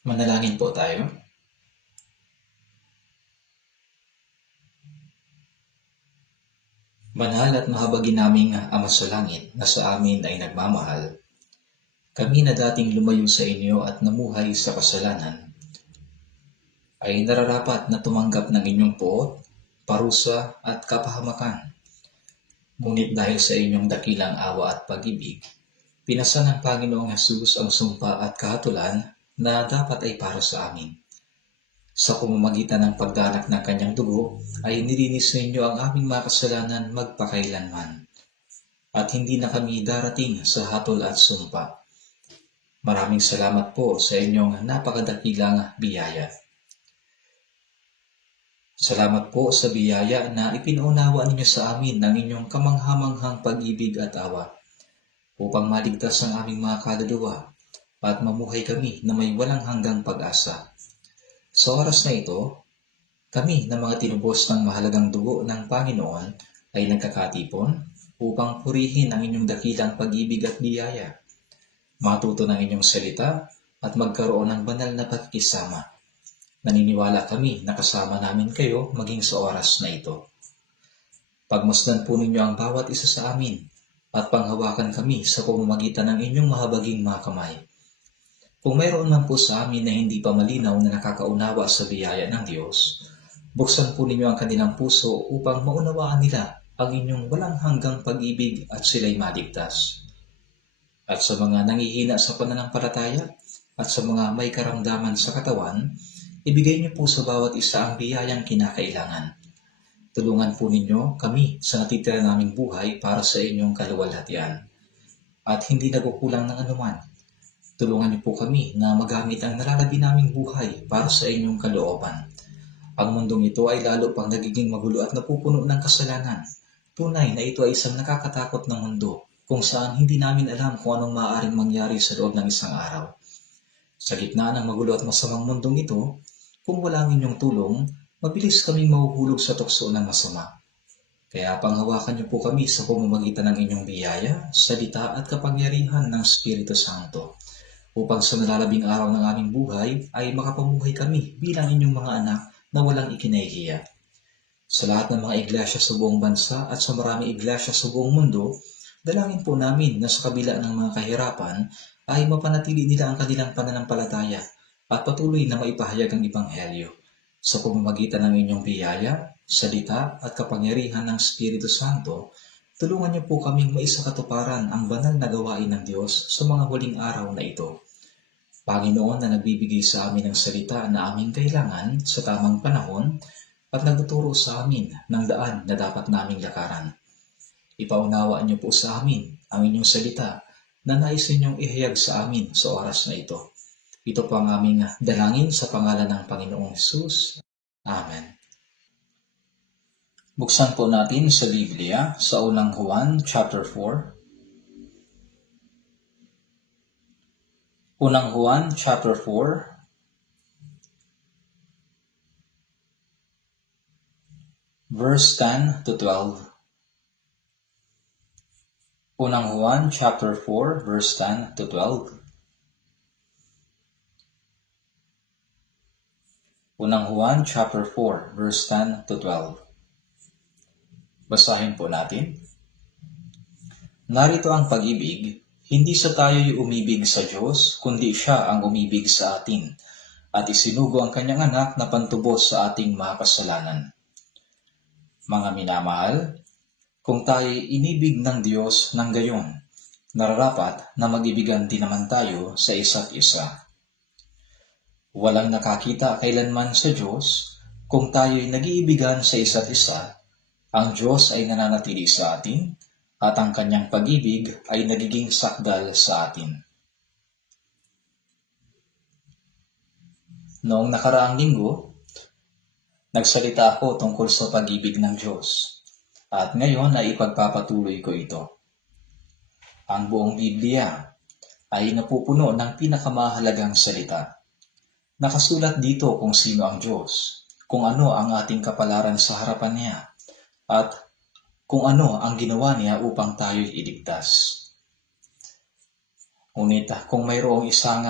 Manalangin po tayo. Banal at mahabagin naming Ama sa Langit na sa amin ay nagmamahal, kami na dating lumayo sa inyo at namuhay sa kasalanan, ay nararapat na tumanggap ng inyong poot, parusa at kapahamakan. Ngunit dahil sa inyong dakilang awa at pag-ibig, pinasa ng Panginoong Hesus ang sumpa at kahatulan na dapat ay para sa amin. Sa pamamagitan ng pagdanak ng kanyang dugo, ay nilinis ninyo ang aming mga kasalanan magpakailanman. At hindi na kami darating sa hatol at sumpa. Maraming salamat po sa inyong napakadakilang biyaya. Salamat po sa biyaya na ipinaunawa ninyo sa amin ng inyong kamanghamanghang pag-ibig at awa, upang maligtas ang aming mga kaluluwa at mamuhay kami na may walang hanggang pag-asa. Sa oras na ito, kami na mga tinubos ng mahalagang dugo ng Panginoon ay nagkakatipon upang purihin ang inyong dakilang pag-ibig at biyaya, matuto ng inyong salita at magkaroon ng banal na pakikisama. Naniniwala kami na kasama namin kayo maging sa oras na ito. Pagmasdan po ninyo ang bawat isa sa amin at panghawakan kami sa pamamagitan ng inyong mahabaging mga kamay. Kung mayroon man po sa amin na hindi pa malinaw na nakakaunawa sa biyaya ng Diyos, buksan po ninyo ang kanilang puso upang maunawaan nila ang inyong walang hanggang pag-ibig at sila'y maligtas. At sa mga nangihina sa pananampalataya at sa mga may karamdaman sa katawan, ibigay niyo po sa bawat isa ang biyayang kinakailangan. Tulungan po ninyo kami sa natitira naming buhay para sa inyong kaluwalhatian. At hindi nagkukulang ng anuman. Tulungan niyo po kami na magamit ang nararabi naming buhay para sa inyong kalooban. Ang mundong ito ay lalo pang nagiging magulo at napupuno ng kasalanan. Tunay na ito ay isang nakakatakot na mundo kung saan hindi namin alam kung anong maaaring mangyari sa loob ng isang araw. Sa gitna ng magulo at masamang mundong ito, kung wala ang inyong tulong, mabilis kaming mahuhulog sa tukso ng masama. Kaya panghawakan niyo po kami sa pamamagitan ng inyong biyaya, salita at kapangyarihan ng Espiritu Santo, upang sa nalalabing araw ng aming buhay ay makapamuhay kami bilang inyong mga anak na walang ikinahihiya. Sa lahat ng mga iglesia sa buong bansa at sa maraming iglesia sa buong mundo, dalangin po namin na sa kabila ng mga kahirapan ay mapanatili nila ang kanilang pananampalataya at patuloy na maipahayag ang Ebanghelyo. Sa pamamagitan ng inyong biyaya, salita at kapangyarihan ng Espiritu Santo, tulungan niyo po kaming maisakatuparan ang banal na gawain ng Diyos sa mga huling araw na ito. Panginoon na nagbibigay sa amin ng salita na aming kailangan sa tamang panahon at nagtuturo sa amin ng daan na dapat naming lakaran. Ipaunawa niyo po sa amin ang inyong salita na nais ninyong ihayag sa amin sa oras na ito. Ito po ang aming dalangin sa pangalan ng Panginoong Hesus. Amen. Buksan po natin sa Biblia sa unang Juan chapter 4. Unang Juan chapter 4 verse 10 to 12. Unang Juan chapter 4 verse 10 to 12. Unang Juan chapter 4 verse 10 to 12. Basahin po natin. Narito ang pag-ibig, hindi sa tayo'y umibig sa Diyos, kundi siya ang umibig sa atin, at isinugo ang kanyang anak na pantubos sa ating mga kasalanan. Mga minamahal, kung tayo'y inibig ng Diyos ng gayon, nararapat na mag-ibigan din naman tayo sa isa't isa. Walang nakakita kailanman sa Diyos, kung tayo'y nag-iibigan sa isa't isa, ang Diyos ay nananatili sa atin, at ang kanyang pag-ibig ay nagiging sakdal sa atin. Noong nakaraang linggo, nagsalita ako tungkol sa pag-ibig ng Diyos, at ngayon ay ipagpapatuloy ko ito. Ang buong Biblia ay napupuno ng pinakamahalagang salita. Nakasulat dito kung sino ang Diyos, kung ano ang ating kapalaran sa harapan niya, at kung ano ang ginawa niya upang tayo'y iligtas. Ngunit kung mayroong isang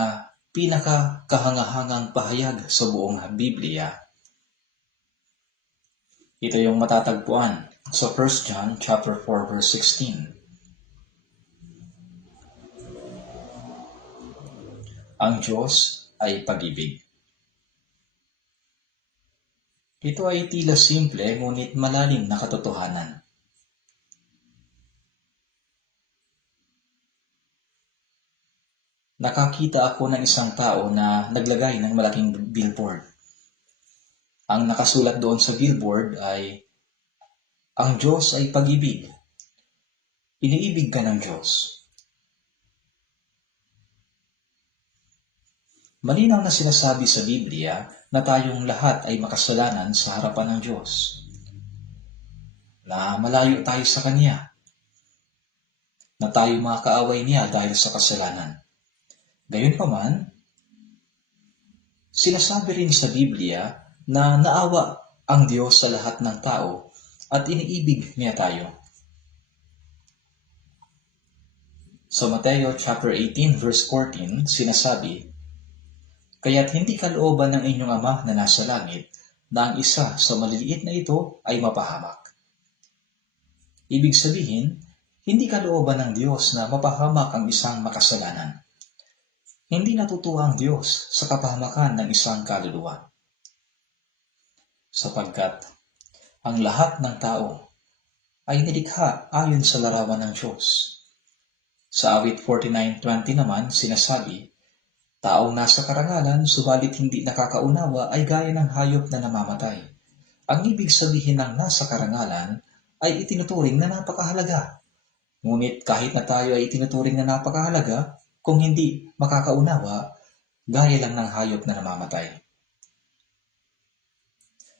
pinakakahangahangang pahayag sa buong Biblia. Ito yung matatagpuan sa 1 John chapter 4 verse 16. Ang Diyos ay pag-ibig. Ito ay tila simple ngunit malalim na katotohanan. Nakakita ako ng isang tao na naglagay ng malaking billboard. Ang nakasulat doon sa billboard ay, "Ang Diyos ay pag-ibig. Iniibig ka ng Diyos." Malinaw na sinasabi sa Biblia na tayong lahat ay makasalanan sa harapan ng Diyos. Na malayo tayo sa Kanya. Na tayo mga kaaway niya dahil sa kasalanan. Gayunpaman, sinasabi rin sa Biblia na naawa ang Diyos sa lahat ng tao at iniibig niya tayo. Sa Mateo chapter 18 verse 14, sinasabi, "Kaya't hindi kalooban ng inyong Ama na nasa langit na ang isa sa maliliit na ito ay mapahamak." Ibig sabihin, hindi kalooban ng Diyos na mapahamak ang isang makasalanan. Hindi natutuwa ang Diyos sa kapahamakan ng isang kaluluwa. Sapagkat ang lahat ng tao ay nilikha ayon sa larawan ng Diyos. Sa awit 49:20 naman sinasabi, "Taong nasa karangalan subalit hindi nakakaunawa ay gaya ng hayop na namamatay." Ang ibig sabihin ng nasa karangalan ay itinuturing na napakahalaga. Ngunit kahit na tayo ay itinuturing na napakahalaga, kung hindi makakaunawa, gaya lang ng hayop na namamatay.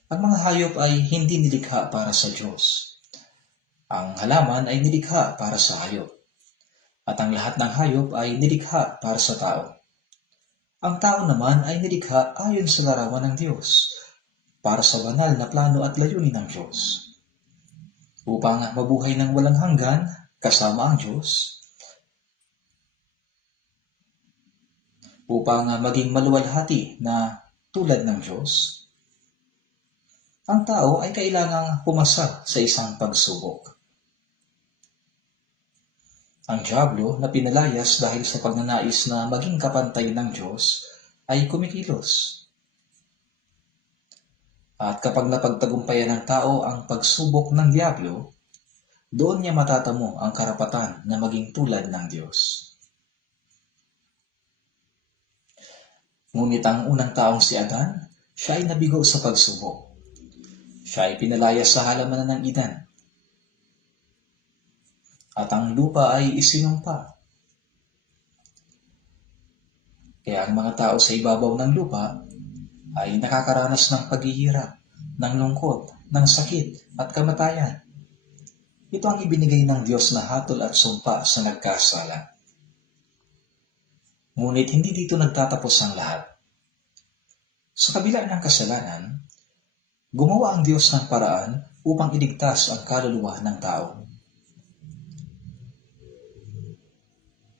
Ang mga hayop ay hindi nilikha para sa Diyos. Ang halaman ay nilikha para sa hayop. At ang lahat ng hayop ay nilikha para sa tao. Ang tao naman ay nilikha ayon sa larawan ng Diyos, para sa banal na plano at layunin ng Diyos. Upang mabuhay ng walang hanggan kasama ang Diyos, upang maging maluwalhati na tulad ng Diyos, ang tao ay kailangang pumasa sa isang pagsubok. Ang dyablo na pinalayas dahil sa pagnanais na maging kapantay ng Diyos ay kumikilos. At kapag napagtagumpayan ng tao ang pagsubok ng dyablo, doon niya matatamo ang karapatan na maging tulad ng Diyos. Ngunit ang unang taong si Adan, siya ay nabigo sa pagsubok. Siya ay pinalayas sa halamanan ng Eden. At ang lupa ay isinumpa. Kaya ang mga tao sa ibabaw ng lupa ay nakakaranas ng paghihirap, ng lungkot, ng sakit at kamatayan. Ito ang ibinigay ng Diyos na hatol at sumpa sa nagkasala. Ngunit hindi dito nagtatapos ang lahat. Sa kabila ng kasalanan, gumawa ang Diyos ng paraan upang iligtas ang kaluluwa ng tao.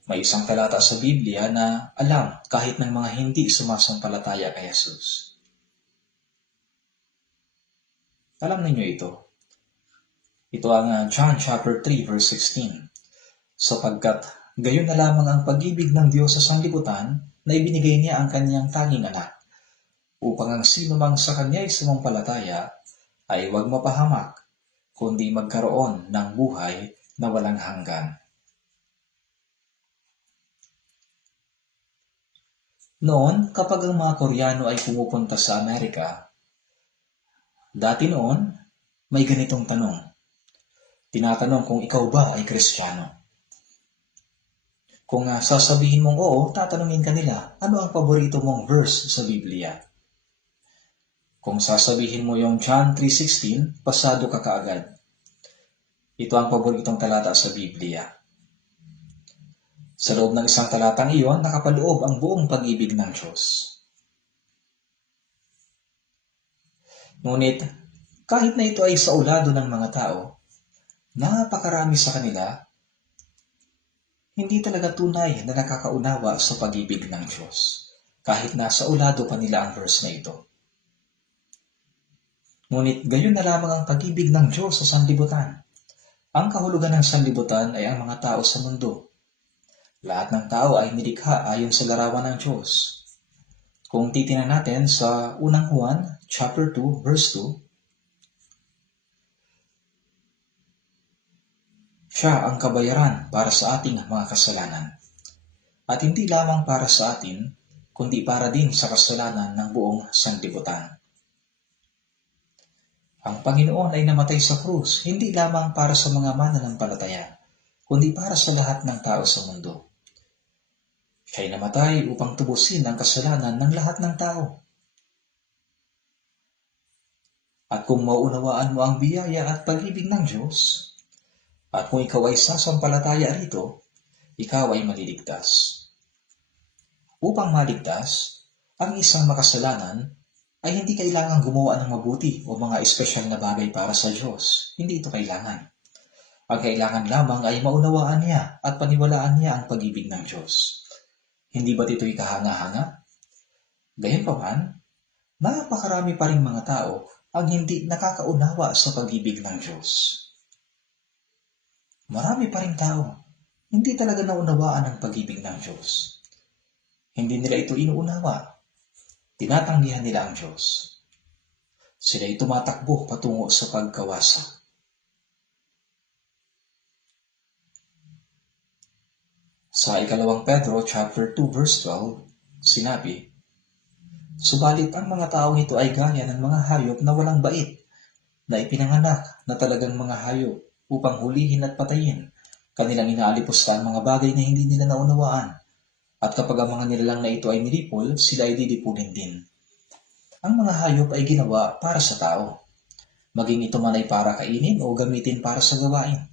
May isang talata sa Biblia na alam kahit ng mga hindi sumasampalataya kay Jesus. Alam ninyo ito. Ito ang John chapter 3 verse 16. Sapagkat gayon na lamang ang pag-ibig ng Diyos sa sanglibutan na ibinigay niya ang kanyang tanging anak, upang ang sino mang sa kanya ay sumampalataya ay huwag mapahamak, kundi magkaroon ng buhay na walang hanggan. Noon, kapag ang mga Koreano ay pumupunta sa Amerika, dati noon, may ganitong tanong. Tinatanong kung ikaw ba ay Kristiyano. Kung sasabihin mong oo, tatanungin ka nila, ano ang paborito mong verse sa Biblia? Kung sasabihin mo yung John 3:16, pasado ka kaagad. Ito ang paboritong talata sa Biblia. Sa loob ng isang talatang iyon, nakapaloob ang buong pag-ibig ng Diyos. Ngunit, kahit na ito ay sa ulado ng mga tao, napakarami sa kanila, hindi talaga tunay na nakakaunawa sa pag-ibig ng Diyos. kahit nasa ulado pa nila ang verse na ito. Ngunit gayon na lamang ang pag-ibig ng Diyos sa sanlibutan. Ang kahulugan ng sanlibutan ay ang mga tao sa mundo. Lahat ng tao ay nilikha ayon sa larawan ng Diyos. Kung titingnan natin sa unang Juan, chapter 2, verse 2, siya ang kabayaran para sa ating mga kasalanan. At hindi lamang para sa atin, kundi para din sa kasalanan ng buong sanlibutan. Ang Panginoon ay namatay sa krus, hindi lamang para sa mga mananampalataya, kundi para sa lahat ng tao sa mundo. Siya'y namatay upang tubusin ang kasalanan ng lahat ng tao. At kung maunawaan mo ang biyaya at pag-ibig ng Diyos, at kung ikaw ay sasampalataya rito, ikaw ay maliligtas. Upang maligtas, ang isang makasalanan ay hindi kailangan gumawa ng mabuti o mga espesyal na bagay para sa Diyos. Hindi ito kailangan. Ang kailangan lamang ay maunawaan niya at paniwalaan niya ang pag-ibig ng Diyos. Hindi ba't ito'y kahanga-hanga? Gayunpaman, napakarami pa rin mga tao ang hindi nakakaunawa sa pag-ibig ng Diyos. Marami pa rin tao, hindi talaga naunawaan ang pag-ibig ng Diyos. Hindi nila ito inuunawa. Tinatanggihan nila ang Diyos. Sila'y tumatakbo patungo sa pagkawasa. Sa ikalawang Pedro chapter 2 verse 12, sinabi, subalit ang mga taong ito ay gaya ng mga hayop na walang bait, na ipinanganak na talagang mga hayop upang hulihin at patayin. Kanilang inaalipusta ang mga bagay na hindi nila naunawaan. At kapag ang mga nilalang na ito ay nilipol, sila ay dilipunin din. Ang mga hayop ay ginawa para sa tao. Maging ito man ay para kainin o gamitin para sa gawain.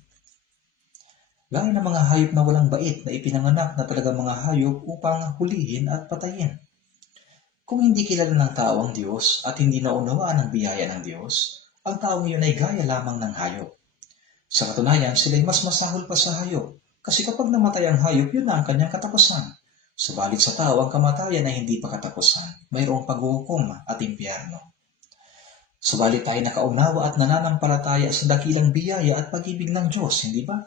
Gaya ng mga hayop na walang bait na ipinanganak na talagang mga hayop upang hulihin at patayin. Kung hindi kilala ng tao ang Diyos at hindi naunawaan ang biyaya ng Diyos, ang taong iyon ay gaya lamang ng hayop. Sa katunayan, sila ay mas masahol pa sa hayop. Kasi kapag namatay ang hayop, yun na ang kanyang katapusan. Subalit sa tao, ang kamatayan ay hindi pa katapusan. Mayroong paghuhukom at impyerno. Subalit tayo nakaunawa at nananampalataya sa dakilang biyaya at pag-ibig ng Diyos, hindi ba?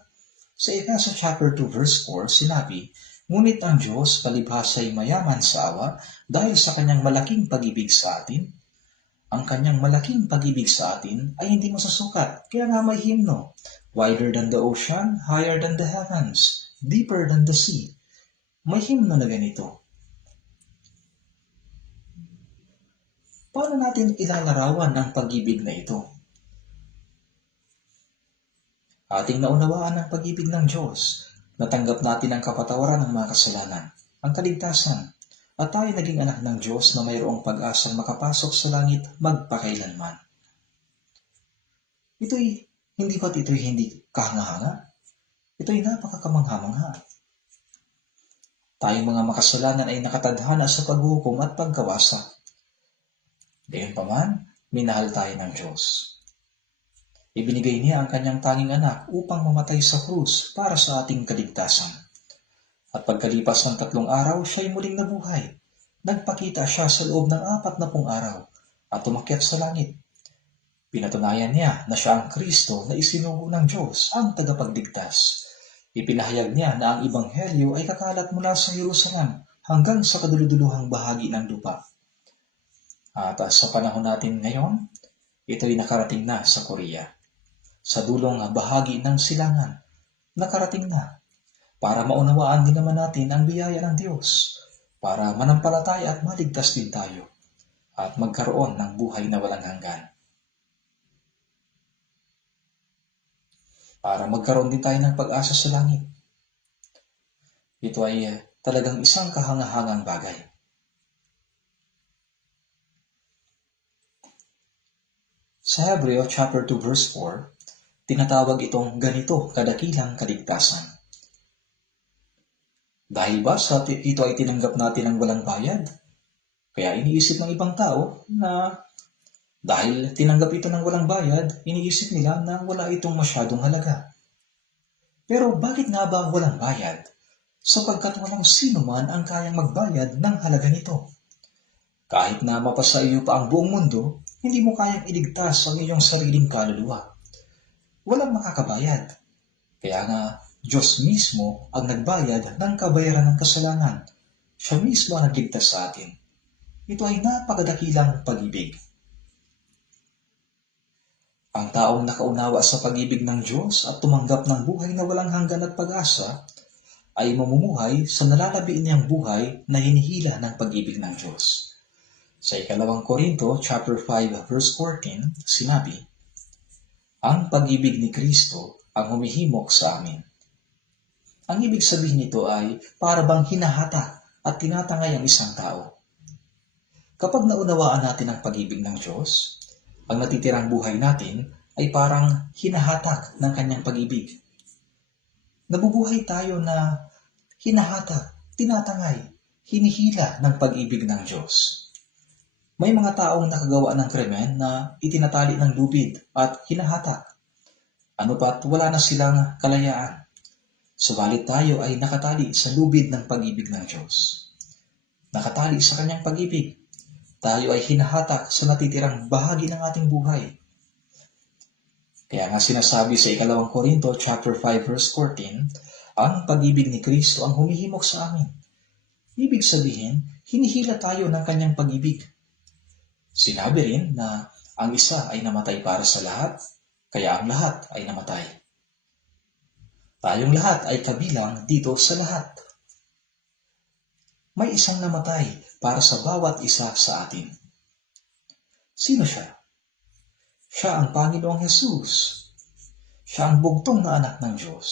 Sa Efeso chapter 2 verse 4, sinabi, ngunit ang Diyos palibhasa'y mayaman sa awa dahil sa kanyang malaking pag-ibig sa atin. Ang kanyang malaking pag-ibig sa atin ay hindi masasukat, kaya nga may himno. Wider than the ocean, higher than the heavens, deeper than the sea. May himno na ganito. Paano natin ilalarawan ang pag-ibig na ito? Ating naunawaan ang pag-ibig ng Diyos. Natanggap natin ang kapatawaran ng mga kasalanan, ang kaligtasan, at tayo naging anak ng Diyos na mayroong pag-asang makapasok sa langit magpakailanman. Hindi kahanga-hanga? Ito'y napakakamangha-mangha. Tayong mga makasalanan ay nakatadhana sa paghukom at pagkawasa. Gayunpaman, minahal tayo ng Diyos. Ibinigay niya ang kanyang tanging anak upang mamatay sa krus para sa ating kaligtasan. At pagkalipas ng 3 araw, siya'y muling nabuhay. Nagpakita siya sa loob ng 40 araw at umakyat sa langit. Pinatunayan niya na siya ang Kristo na isinugo ng Diyos, ang tagapagligtas. Ipinahayag niya na ang Ebanghelyo ay kakalat mula sa Jerusalem hanggang sa kaduluduluhang bahagi ng lupa. At sa panahon natin ngayon, ito'y nakarating na sa Korea. Sa dulong bahagi ng silangan, nakarating na. Para maunawaan din naman natin ang biyaya ng Diyos, para manampalataya at maligtas din tayo, at magkaroon ng buhay na walang hanggan. Para magkaroon din tayo ng pag-asa sa langit. Ito ay talagang isang kahangahangang bagay. Sa Hebreo chapter 2 verse 4, tinatawag itong ganito kadakilang kaligtasan. Dahil ba ito ay tinanggap natin ng walang bayad? Kaya iniisip ng ibang tao na dahil tinanggap ito ng walang bayad, iniisip nila na wala itong masyadong halaga. Pero bakit nga ba walang bayad? sapagkat walang sino man ang kayang magbayad ng halaga nito. Kahit na mapasa iyo pa ang buong mundo, hindi mo kayang iligtas ang iyong sariling kaluluwa. Walang makakabayad. Kaya nga, Diyos mismo ang nagbayad ng kabayaran ng kasalanan. Siya mismo ang nagligtas sa atin. Ito ay napakadakilang pag-ibig. Ang taong nakaunawa sa pag-ibig ng Diyos at tumanggap ng buhay na walang hanggan at pag-asa, ay mamumuhay sa nalalabi niyang buhay na hinihila ng pag-ibig ng Diyos. Sa 2 Korinto chapter 5 verse 14, sinabi, "Ang pag-ibig ni Kristo ang humihimok sa amin." Ang ibig sabihin nito ay para bang hinahatak at tinatangay ang isang tao. Kapag naunawaan natin ang pag-ibig ng Diyos, ang natitirang buhay natin ay parang hinahatak ng kanyang pag-ibig. Nabubuhay tayo na hinahatak, tinatangay, hinihila ng pag-ibig ng Diyos. May mga taong nakagawa ng krimen na itinatali ng lubid at hinahatak. Ano pa't wala na silang kalayaan. Subalit tayo ay nakatali sa lubid ng pag-ibig ng Diyos. Nakatali sa kanyang pag-ibig. Tayo ay hinahatak sa natitirang bahagi ng ating buhay. Kaya nga sinasabi sa 2 Korinto chapter 5 verse 14, ang pag-ibig ni Kristo ang humihimok sa amin. Ibig sabihin, hinihila tayo ng kanyang pag-ibig. Sinabi rin na ang isa ay namatay para sa lahat, kaya ang lahat ay namatay. Tayong lahat ay kabilang dito sa lahat. May isang namatay para sa bawat isa sa atin. Sino siya? Siya ang Panginoong Hesus. Siya ang bugtong na anak ng Diyos.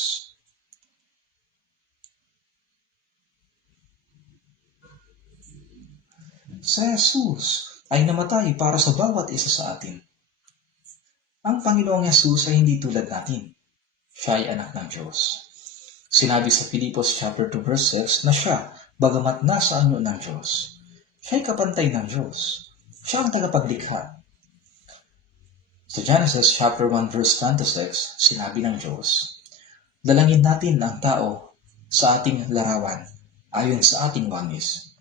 Si Jesus ay namatay para sa bawat isa sa atin. Ang Panginoong Hesus ay hindi tulad natin. Siya ay anak ng Diyos. Sinabi sa Filipos chapter 2 verse 6 na siya, bagamat nasa anyo ng Diyos, siya ay kapantay ng Diyos. Siya ang tagapaglikha. Sa Genesis chapter 1 verse 26, sinabi ng Diyos, dalangin natin ang tao sa ating larawan, ayon sa ating wangis.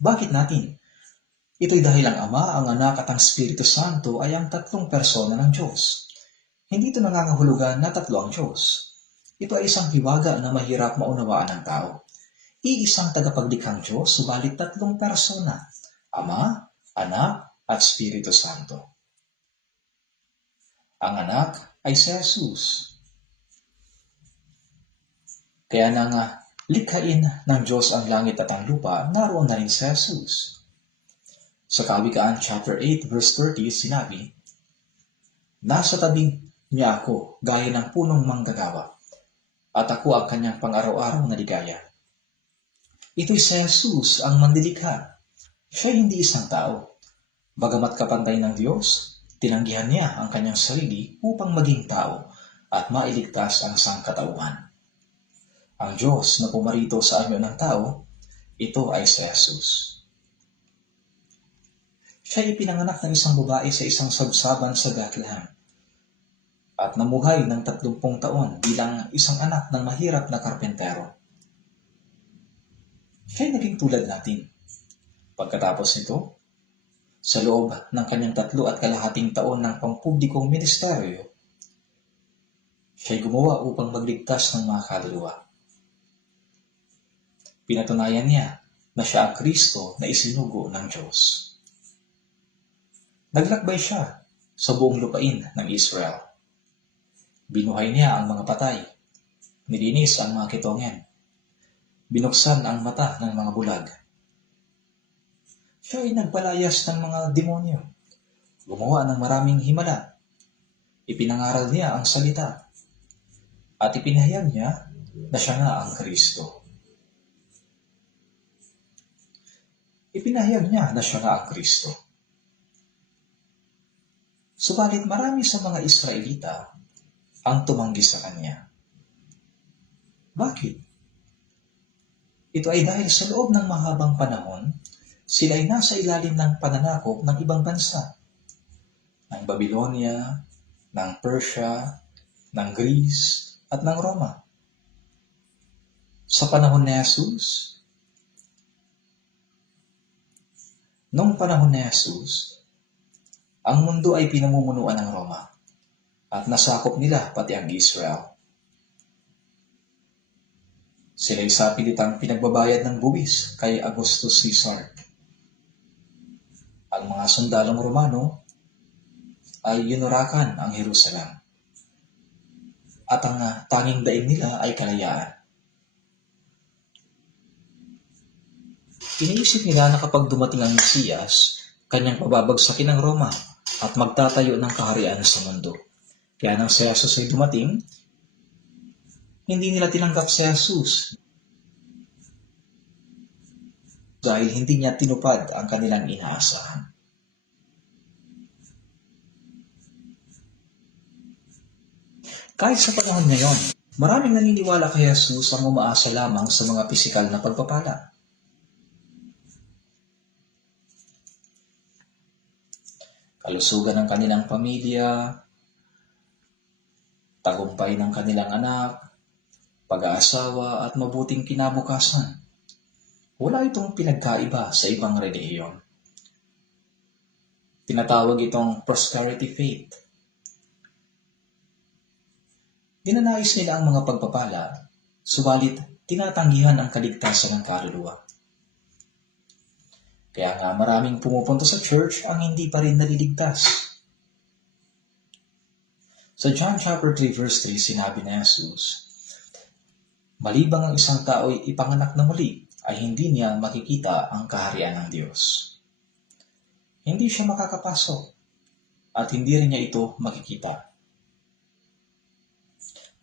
Bakit natin? Ito'y dahil ang Ama, ang Anak at ang Espiritu Santo ay ang tatlong persona ng Diyos. Hindi ito nangangahulugan na tatlo ang Diyos. Ito ay isang hiwaga na mahirap maunawaan ng tao. Iisang tagapaglikhang Diyos, subalit tatlong persona, Ama, Anak, at Espiritu Santo. Ang anak ay si Jesus. Kaya nang likhain ng Diyos ang langit at ang lupa, naroon na rin si Jesus. Sa Kawikaan chapter 8 verse 30 sinabi, nasa tabi niya ako gaya ng punong manggagawa, at ako ang kanyang pang-araw-araw na ligaya. Ito'y si Jesus ang manlilikha. Siya hindi isang tao. Bagamat kapantay ng Diyos, tinanggihan niya ang kanyang sarili upang maging tao at mailigtas ang sangkatauhan. Ang Diyos na pumarito sa anyo ng tao, ito ay si Jesus. Siya ay pinanganak ng isang babae sa isang sabsaban sa Bethlehem at namuhay ng 30 taon bilang isang anak ng mahirap na karpentero. Siya ay naging tulad natin. Pagkatapos nito, sa loob ng kanyang 3.5 taon ng pampublikong ministeryo, siya'y gumawa upang magligtas ng mga kaluluwa. Pinatunayan niya na siya ang Kristo na isinugo ng Diyos. Naglakbay siya sa buong lupain ng Israel. Binuhay niya ang mga patay, nilinis ang mga kitongen, binuksan ang mata ng mga bulag. Siya ay nagpalayas ng mga demonyo, gumawa ng maraming himala, ipinangaral niya ang salita, at ipinahayag niya na siya nga ang Kristo. Ipinahayag niya na siya nga ang Kristo. Subalit marami sa mga Israelita ang tumanggi sa kanya. Bakit? Ito ay dahil sa loob ng mahabang panahon, sila ay nasa ilalim ng pananakop ng ibang bansa, ng Babylonia, ng Persia, ng Greece, at ng Roma. Sa panahon ni Jesus, noong panahon ni Jesus, ang mundo ay pinamumunuan ng Roma at nasakop nila pati ang Israel. Sila'y sa pilitang pinagbabayad ng buwis kay Augustus Caesar. Ang mga sundalong Romano ay yunurakan ang Jerusalem at ang tanging daing nila ay kalayaan. Iniisip nila na kapag dumating ang Mesiyas, kanyang pababagsakin ng Roma at magtatayo ng kaharian sa mundo. Kaya nang si Jesus ay dumating, hindi nila tinanggap si Jesus dahil hindi niya tinupad ang kanilang inaasahan. Kahit sa panahon ngayon, maraming naniniwala kay Jesus ang umaasa lamang sa mga pisikal na pagpapala. Kalusugan ng kanilang pamilya, tagumpay ng kanilang anak, pag-aasawa at mabuting kinabukasan. Wala itong pinagkaiba sa ibang relihiyon. Tinatawag itong prosperity faith. Dinanais nila ang mga pagpapala, subalit tinatanggihan ang kaligtasan ng kaluluwa. Kaya nga maraming pumupunta sa church ang hindi pa rin naliligtas. Sa John chapter 3 verse 3, sinabi ni Jesus, malibang ang isang tao ay ipanganak na muli, ay hindi niya makikita ang kaharian ng Diyos. Hindi siya makakapasok at hindi rin niya ito makikita.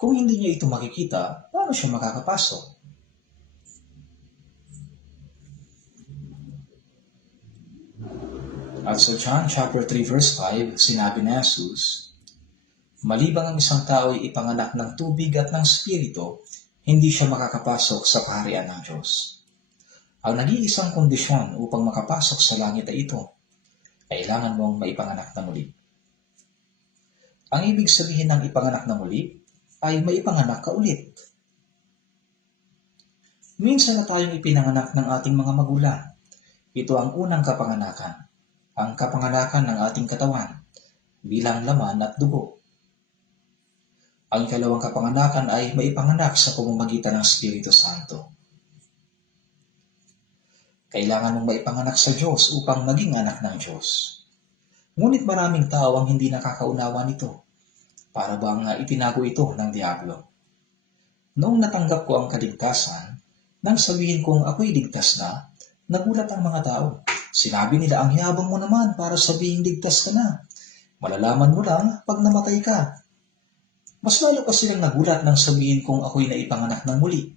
Kung hindi niya ito makikita, paano siya makakapasok? At sa John chapter 3 verse 5, sinabi ni Jesus, malibang ang isang tao ay ipanganak ng tubig at ng spirito, hindi siya makakapasok sa kaharian ng Diyos. Ang nag-iisang kondisyon upang makapasok sa langit ay ito, kailangan mong maipanganak na muli. Ang ibig sabihin ng ipanganak na muli ay maipanganak ka ulit. Minsan na tayong ipinanganak ng ating mga magulang. Ito ang unang kapanganakan, ang kapanganakan ng ating katawan bilang laman at dugo. Ang ikalawang kapanganakan ay maipanganak sa pamamagitan ng Espiritu Santo. Kailangan mong maipanganak sa Diyos upang maging anak ng Diyos. Ngunit maraming tao ang hindi nakakaunawa nito. Para bang itinago ito ng Diablo. Noong natanggap ko ang kaligtasan, nang sabihin kong ako'y ligtas na, nagulat ang mga tao. Sinabi nila, ang yabang mo naman para sabihin ligtas ka na. Malalaman mo lang pag namatay ka. Mas lalo pa silang nagulat nang sabihin kong ako'y naipanganak ng muli.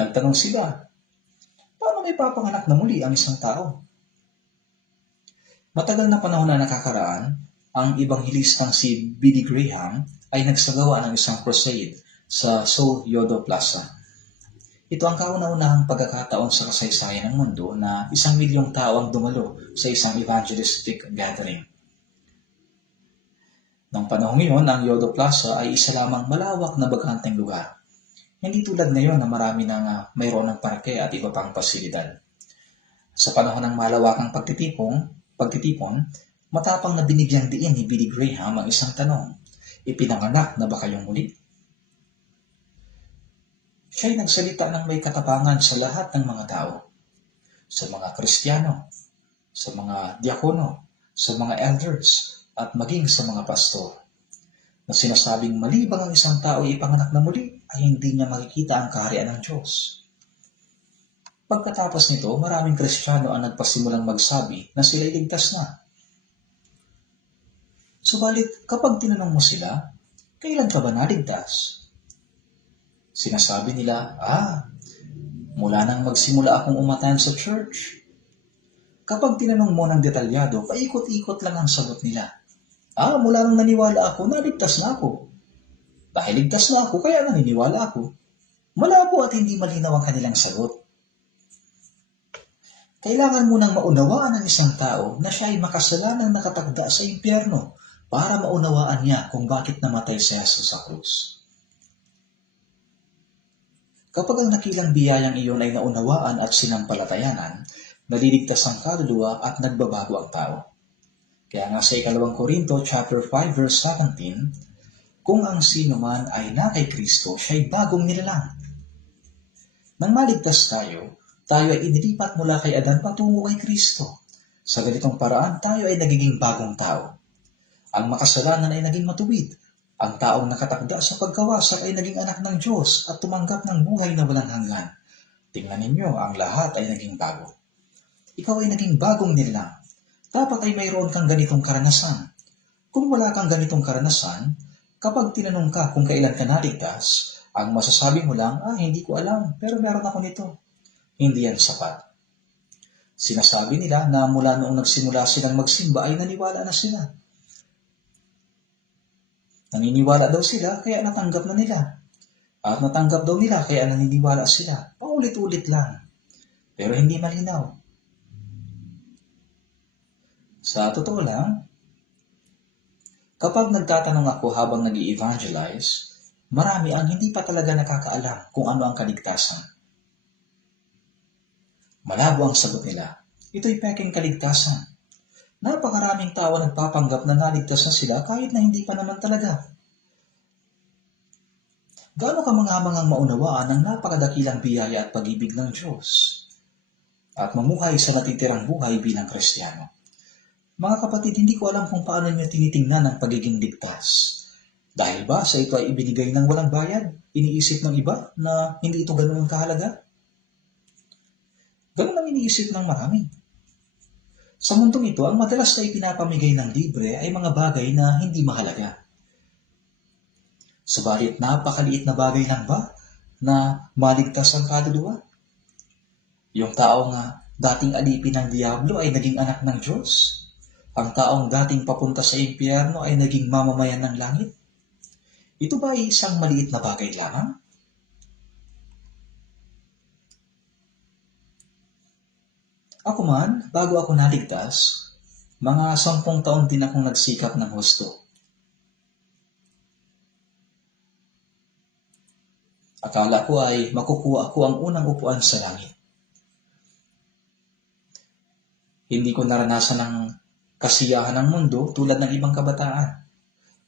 Nagtanong sila, paano may papanganak na muli ang isang tao? Matagal na panahon na nakakaraan, ang ibanghilistang si Billy Graham ay nagsagawa ng isang crusade sa Seoul Yodo Plaza. Ito ang kauna-unahang pagkakataon sa kasaysayan ng mundo na 1 milyong tao ang dumalo sa isang evangelistic gathering. Nang panahon ngayon, ang Yodo Plaza ay isa lamang malawak na baganteng lugar. Hindi tulad ngayon na marami nang mayroon ng parke at iba pang pasilidad. Sa panahon ng malawakang pagtitipon, matapang na binigyang diin ni Billy Graham ang isang tanong, ipinanganak na ba kayong muli? Siya'y nagsalita ng may katapangan sa lahat ng mga tao, sa mga Kristiyano, sa mga diakono, sa mga elders, at maging sa mga pastor, na sinasabing malibang ang isang tao ay ipanganak na muli, ay hindi niya makikita ang kaharian ng Diyos. Pagkatapos nito, maraming Kristiyano ang nagpasimulang magsabi na sila'y ligtas na. Subalit, kapag tinanong mo sila, kailan ka ba naligtas? Sinasabi nila, mula nang magsimula akong umatan sa church. Kapag tinanong mo ng detalyado, paikot-ikot lang ang sagot nila. Mula nang naniwala ako, naligtas na ako. Dahil ligtas na ako, kaya naniniwala ako. Malabo at hindi malinaw ang kanilang sagot. Kailangan mo nang maunawaan ng isang tao na siya ay makasalanang nakatagda sa impyerno para maunawaan niya kung bakit namatay si Jesus sa krus. Kapag ang nakilang biyayang iyon ay naunawaan at sinampalatayanan, naliligtas ang kaluluwa at nagbabago ang tao. Kaya nga sa 2 Korinto chapter 5 verse 17, kung ang sino man ay na kay Kristo, siya'y bagong nilalang. Nang maligtas tayo ay inilipat mula kay Adan patungo kay Kristo. Sa ganitong paraan, tayo ay nagiging bagong tao. Ang makasalanan ay naging matuwid. Ang taong nakatakda sa pagkawasak ay naging anak ng Diyos at tumanggap ng buhay na walang hanggan. Tingnan ninyo, ang lahat ay naging bago. Ikaw ay naging bagong nilalang. Dapat ay mayroon kang ganitong karanasan. Kung wala kang ganitong karanasan, kapag tinanong ka kung kailan ka naligtas, ang masasabi mo lang, hindi ko alam, pero meron ako nito. Hindi yan sapat. Sinasabi nila na mula noong nagsimula silang magsimba ay naniwala na sila. Naniniwala daw sila kaya natanggap na nila. At natanggap daw nila kaya naniniwala sila. Paulit-ulit lang. Pero hindi malinaw. Sa totoo lang, kapag nagtatanong ako habang nag-i-evangelize, marami ang hindi pa talaga nakakaalam kung ano ang kaligtasan. Malabo ang sagot nila. Ito'y peking kaligtasan. Napakaraming tao nagpapanggap na naligtas na sila kahit na hindi pa naman talaga. Gaano kamangamangang maunawaan ang napakadakilang biyaya at pag-ibig ng Diyos at mamuhay sa natitirang buhay bilang Kristiyano. Mga kapatid, hindi ko alam kung paano niyo tinitingnan ang pagiging ligtas. Dahil ba sa ito ay ibinigay ng walang bayad? Iniisip ng iba na hindi ito ganoon kahalaga? Ganoon ang iniisip ng marami. Sa mundong ito, ang madalas na ipinapamigay ng libre ay mga bagay na hindi mahalaga. Subalit napakaliit na bagay lang ba na maligtas ang kaluluwa? Yung taong dating alipin ng Diablo ay naging anak ng Diyos. Ang taong dating papunta sa impyerno ay naging mamamayan ng langit. Ito ba ay isang maliit na bagay lamang? Ako man, bago ako naligtas, mga 10 taon din akong nagsikap ng husto. Akala ko ay makukuha ako ang unang upuan sa langit. Hindi ko naranasan ang kasiyahan ng mundo tulad ng ibang kabataan.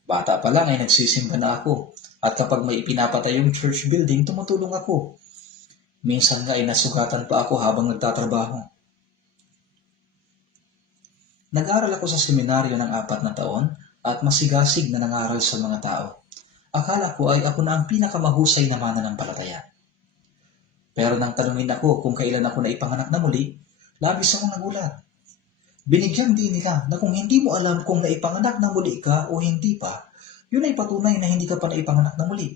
Bata pa lang ay nagsisimba na ako at kapag may ipinapatay yung church building, tumutulong ako. Minsan nga ay nasugatan pa ako habang nagtatrabaho. Nag-aral ako sa seminaryo ng 4 na taon at masigasig na nangaral sa mga tao. Akala ko ay ako na ang pinakamahusay na mananampalataya. Pero nang tanungin ako kung kailan ako naipanganak na muli, labis akong nagulat. Binigyan din nila na kung hindi mo alam kung naipanganak na muli ka o hindi pa, yun ay patunay na hindi ka pa naipanganak na muli.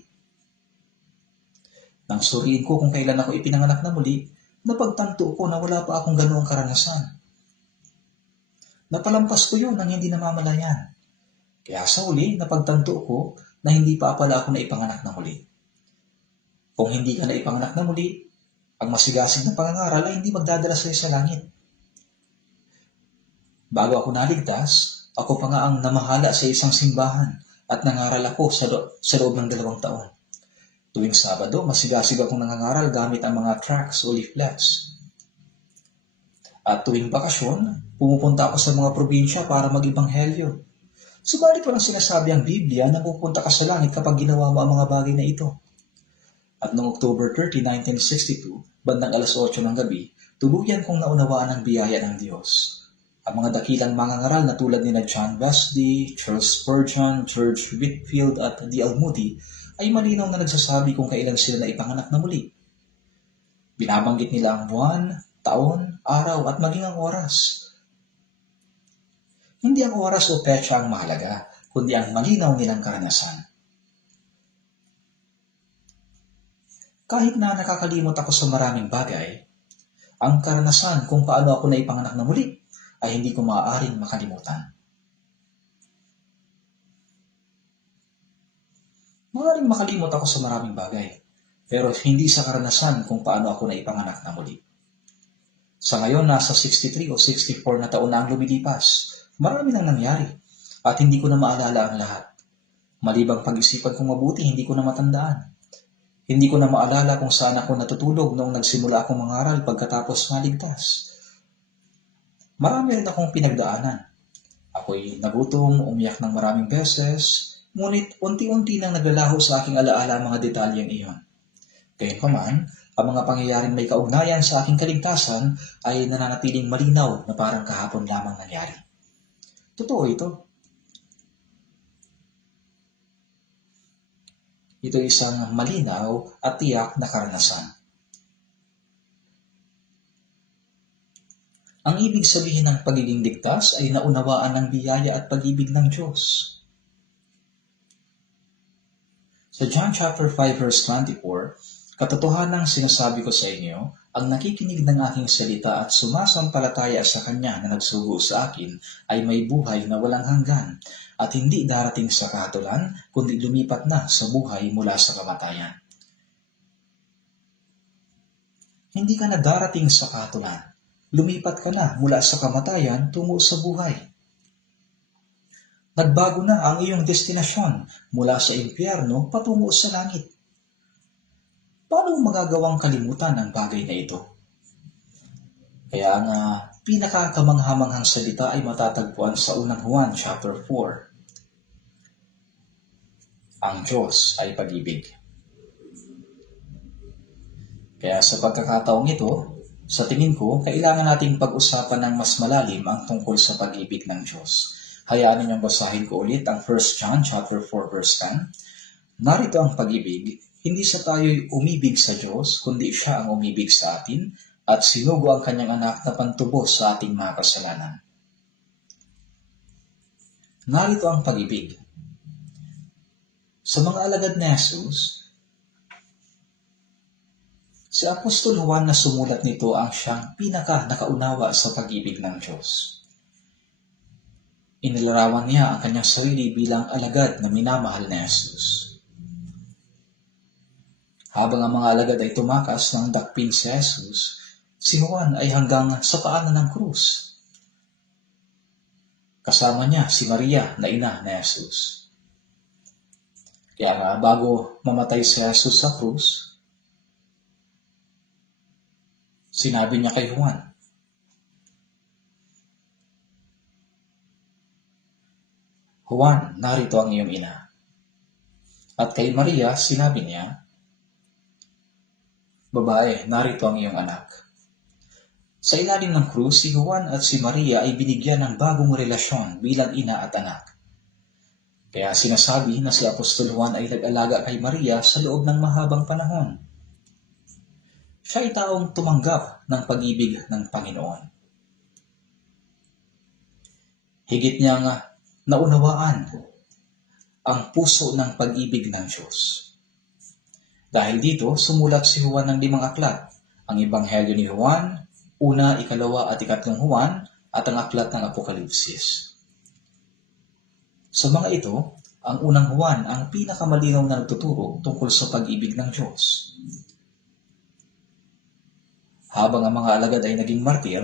Nang suriin ko kung kailan ako ipinanganak na muli, napagtanto ko na wala pa akong ganoong karanasan. Napalampas ko yun nang hindi namamalayan. Kaya sa uli, napagtanto ko na hindi pa pala ako naipanganak na muli. Kung hindi ka naipanganak na muli, ang masigasig na pangangaral ay hindi magdadala sa'yo sa langit. Bago ako naligtas, ako pa nga ang namahala sa isang simbahan at nangaral ako sa loob ng 2 taon. Tuwing Sabado, masigasig akong nangangaral gamit ang mga tracts o leaflets. At tuwing bakasyon, pumupunta ako sa mga probinsya para mag-ibanghelyo. Subalit walang sinasabi ang Biblia na pupunta ka sa langit kapag ginawa mo ang mga bagay na ito. At noong October 30, 1962, bandang 8:00 ng gabi, tuluyan kong naunawaan ang biyaya ng Diyos. Ang mga dakilang mangangaral na tulad ni John Wesley, Charles Spurgeon, George Whitefield at D.L. Moody ay malinaw na nagsasabi kung kailan sila naipanganak na muli. Binabanggit nila ang buwan, taon, araw at maging ang oras. Hindi ang oras o petsa ang mahalaga, kundi ang malinaw nilang karanasan. Kahit na nakakalimot ako sa maraming bagay, ang karanasan kung paano ako naipanganak na muli ay hindi ko maaaring makalimutan. Maaaring makalimot ako sa maraming bagay, pero hindi sa karanasan kung paano ako naipanganak na muli. Sa ngayon, nasa 63 o 64 na taon na ang lumilipas. Marami nang nangyari at hindi ko na maalala ang lahat. Malibang pag-isipan kong mabuti, hindi ko na matandaan. Hindi ko na maalala kung saan ako natutulog noong nagsimula akong mangaral pagkatapos maligtas. Marami rin akong pinagdaanan. Ako'y nagutom, umiyak ng maraming beses, ngunit unti-unti nang naglalaho sa aking alaala ang mga detalyeng iyon. Gayunpaman, ang mga pangyayaring may kaugnayan sa aking kaligtasan ay nananatiling malinaw na parang kahapon lamang nangyari. Totoo ito. Ito ay isang malinaw at tiyak na karanasan. Ang ibig sabihin ng pagiging ligtas ay naunawaan ng biyaya at pag-ibig ng Diyos. Sa John chapter 5 verse 24, katotohanang sinasabi ko sa inyo, ang nakikinig ng aking salita at sumasampalataya sa Kanya na nagsugo sa akin ay may buhay na walang hanggan at hindi darating sa kahatulan, kundi lumipat na sa buhay mula sa kamatayan. Hindi ka na darating sa kahatulan. Lumipat ka na mula sa kamatayan tungo sa buhay. Nagbago na ang iyong destinasyon mula sa impyerno patungo sa langit. Paano mo magagawang kalimutan ang bagay na ito? Kaya ang pinakakamanghamanghang salita ay matatagpuan sa unang Juan chapter 4. Ang Diyos ay pag-ibig. Kaya sa pagkakataong ito, sa tingin ko, kailangan nating pag-usapan ng mas malalim ang tungkol sa pag-ibig ng Diyos. Hayaan ninyong basahin ko ulit ang 1 John chapter 4 verse 10. Narito ang pag-ibig, hindi sa tayo'y umibig sa Diyos, kundi siya ang umibig sa atin at sinugo ang kanyang anak na pantubos sa ating mga kasalanan. Narito ang pag-ibig. Sa mga alagad ni Jesus, si Apostol Juan na sumulat nito ang siyang pinaka-nakaunawa sa pag-ibig ng Diyos. Inilarawan niya ang kanyang sarili bilang alagad na minamahal ni Jesus. Habang ang mga alagad ay tumakas ng dakpin si Jesus, si Juan ay hanggang sa paanan ng krus. Kasama niya si Maria na ina ni Jesus. Kaya nga bago mamatay si Jesus sa krus, sinabi niya kay Juan, Juan, narito ang iyong ina. At kay Maria, sinabi niya, Babae, narito ang iyong anak. Sa ilalim ng krus, si Juan at si Maria ay binigyan ng bagong relasyon bilang ina at anak. Kaya sinasabi na si Apostol Juan ay nag-alaga kay Maria sa loob ng mahabang panahon. Siya ay taong tumanggap ng pag-ibig ng Panginoon. Higit niyang naunawaan ang puso ng pag-ibig ng Diyos. Dahil dito, sumulat si Juan ng 5 aklat, ang Ebanghelyo ni Juan, 1, 2, at 3 Juan, at ang aklat ng Apokalipsis. Sa mga ito, ang unang Juan ang pinakamalinaw na nagtuturo tungkol sa pag-ibig ng Diyos. Habang ang mga alagad ay naging martir,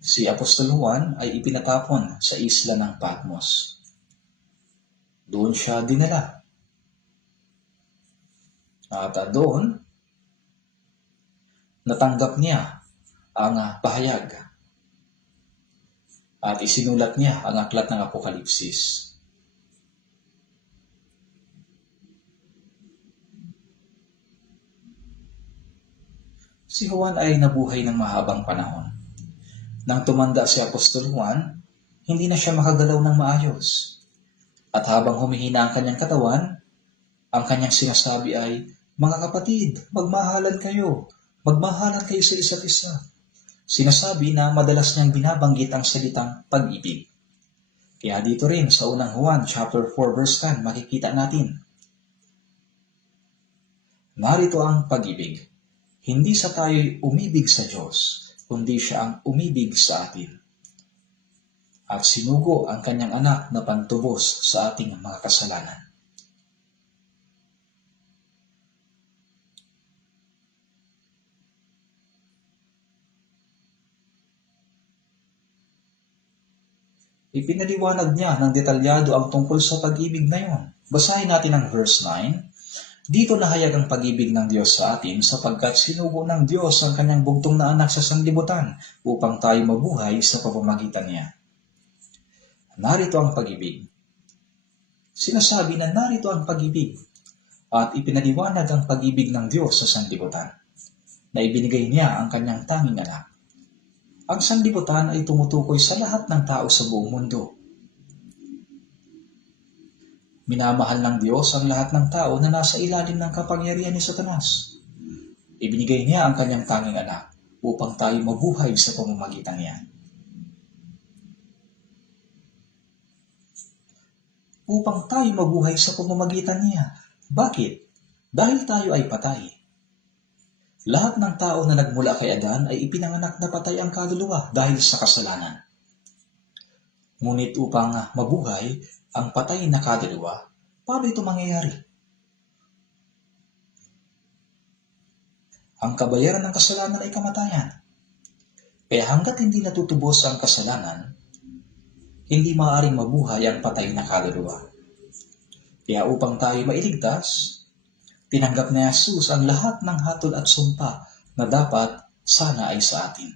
si Apostol Juan ay ipinatapon sa isla ng Patmos. Doon siya dinala. At doon, natanggap niya ang pahayag at isinulat niya ang aklat ng Apokalipsis. Si Juan ay nabuhay ng mahabang panahon. Nang tumanda si Apostol Juan, hindi na siya makagalaw ng maayos. At habang humihina ang kanyang katawan, ang kanyang sinasabi ay, Mga kapatid, magmahalan kayo sa isa't isa. Sinasabi na madalas niyang binabanggit ang salitang pag-ibig. Kaya dito rin sa unang Juan chapter 4 verse 10 makikita natin. Narito ang pag-ibig. Hindi sa tayo'y umibig sa Diyos, kundi siya ang umibig sa atin. At sinugo ang kanyang anak na pantubos sa ating mga kasalanan. Ipinaliwanag niya ng detalyado ang tungkol sa pag-ibig na yon. Basahin natin ang verse 9. Dito nahayag ang pag-ibig ng Diyos sa atin sapagkat sinugo ng Diyos ang kanyang bugtong na anak sa sanlibutan upang tayo mabuhay sa pamamagitan niya. Narito ang pag-ibig. Sinasabi na narito ang pag-ibig at ipinaliwanag ang pag-ibig ng Diyos sa sanlibutan na ibinigay niya ang kanyang tanging anak. Ang sanlibutan ay tumutukoy sa lahat ng tao sa buong mundo. Minamahal ng Diyos ang lahat ng tao na nasa ilalim ng kapangyarihan ni Satanas. Ibinigay niya ang kanyang tanging anak upang tayo mabuhay sa pamamagitan niya. Upang tayo mabuhay sa pamamagitan niya. Bakit? Dahil tayo ay patay. Lahat ng tao na nagmula kay Adan ay ipinanganak na patay ang kaluluwa dahil sa kasalanan. Ngunit upang mabuhay ang patay na kaluluwa, paano ito mangyayari? Ang kabayaran ng kasalanan ay kamatayan. Kaya hanggat hindi natutubos ang kasalanan, hindi maaaring mabuhay ang patay na kaluluwa. Kaya upang tayo mailigtas, tinanggap ni Jesus ang lahat ng hatol at sumpa na dapat sana ay sa atin.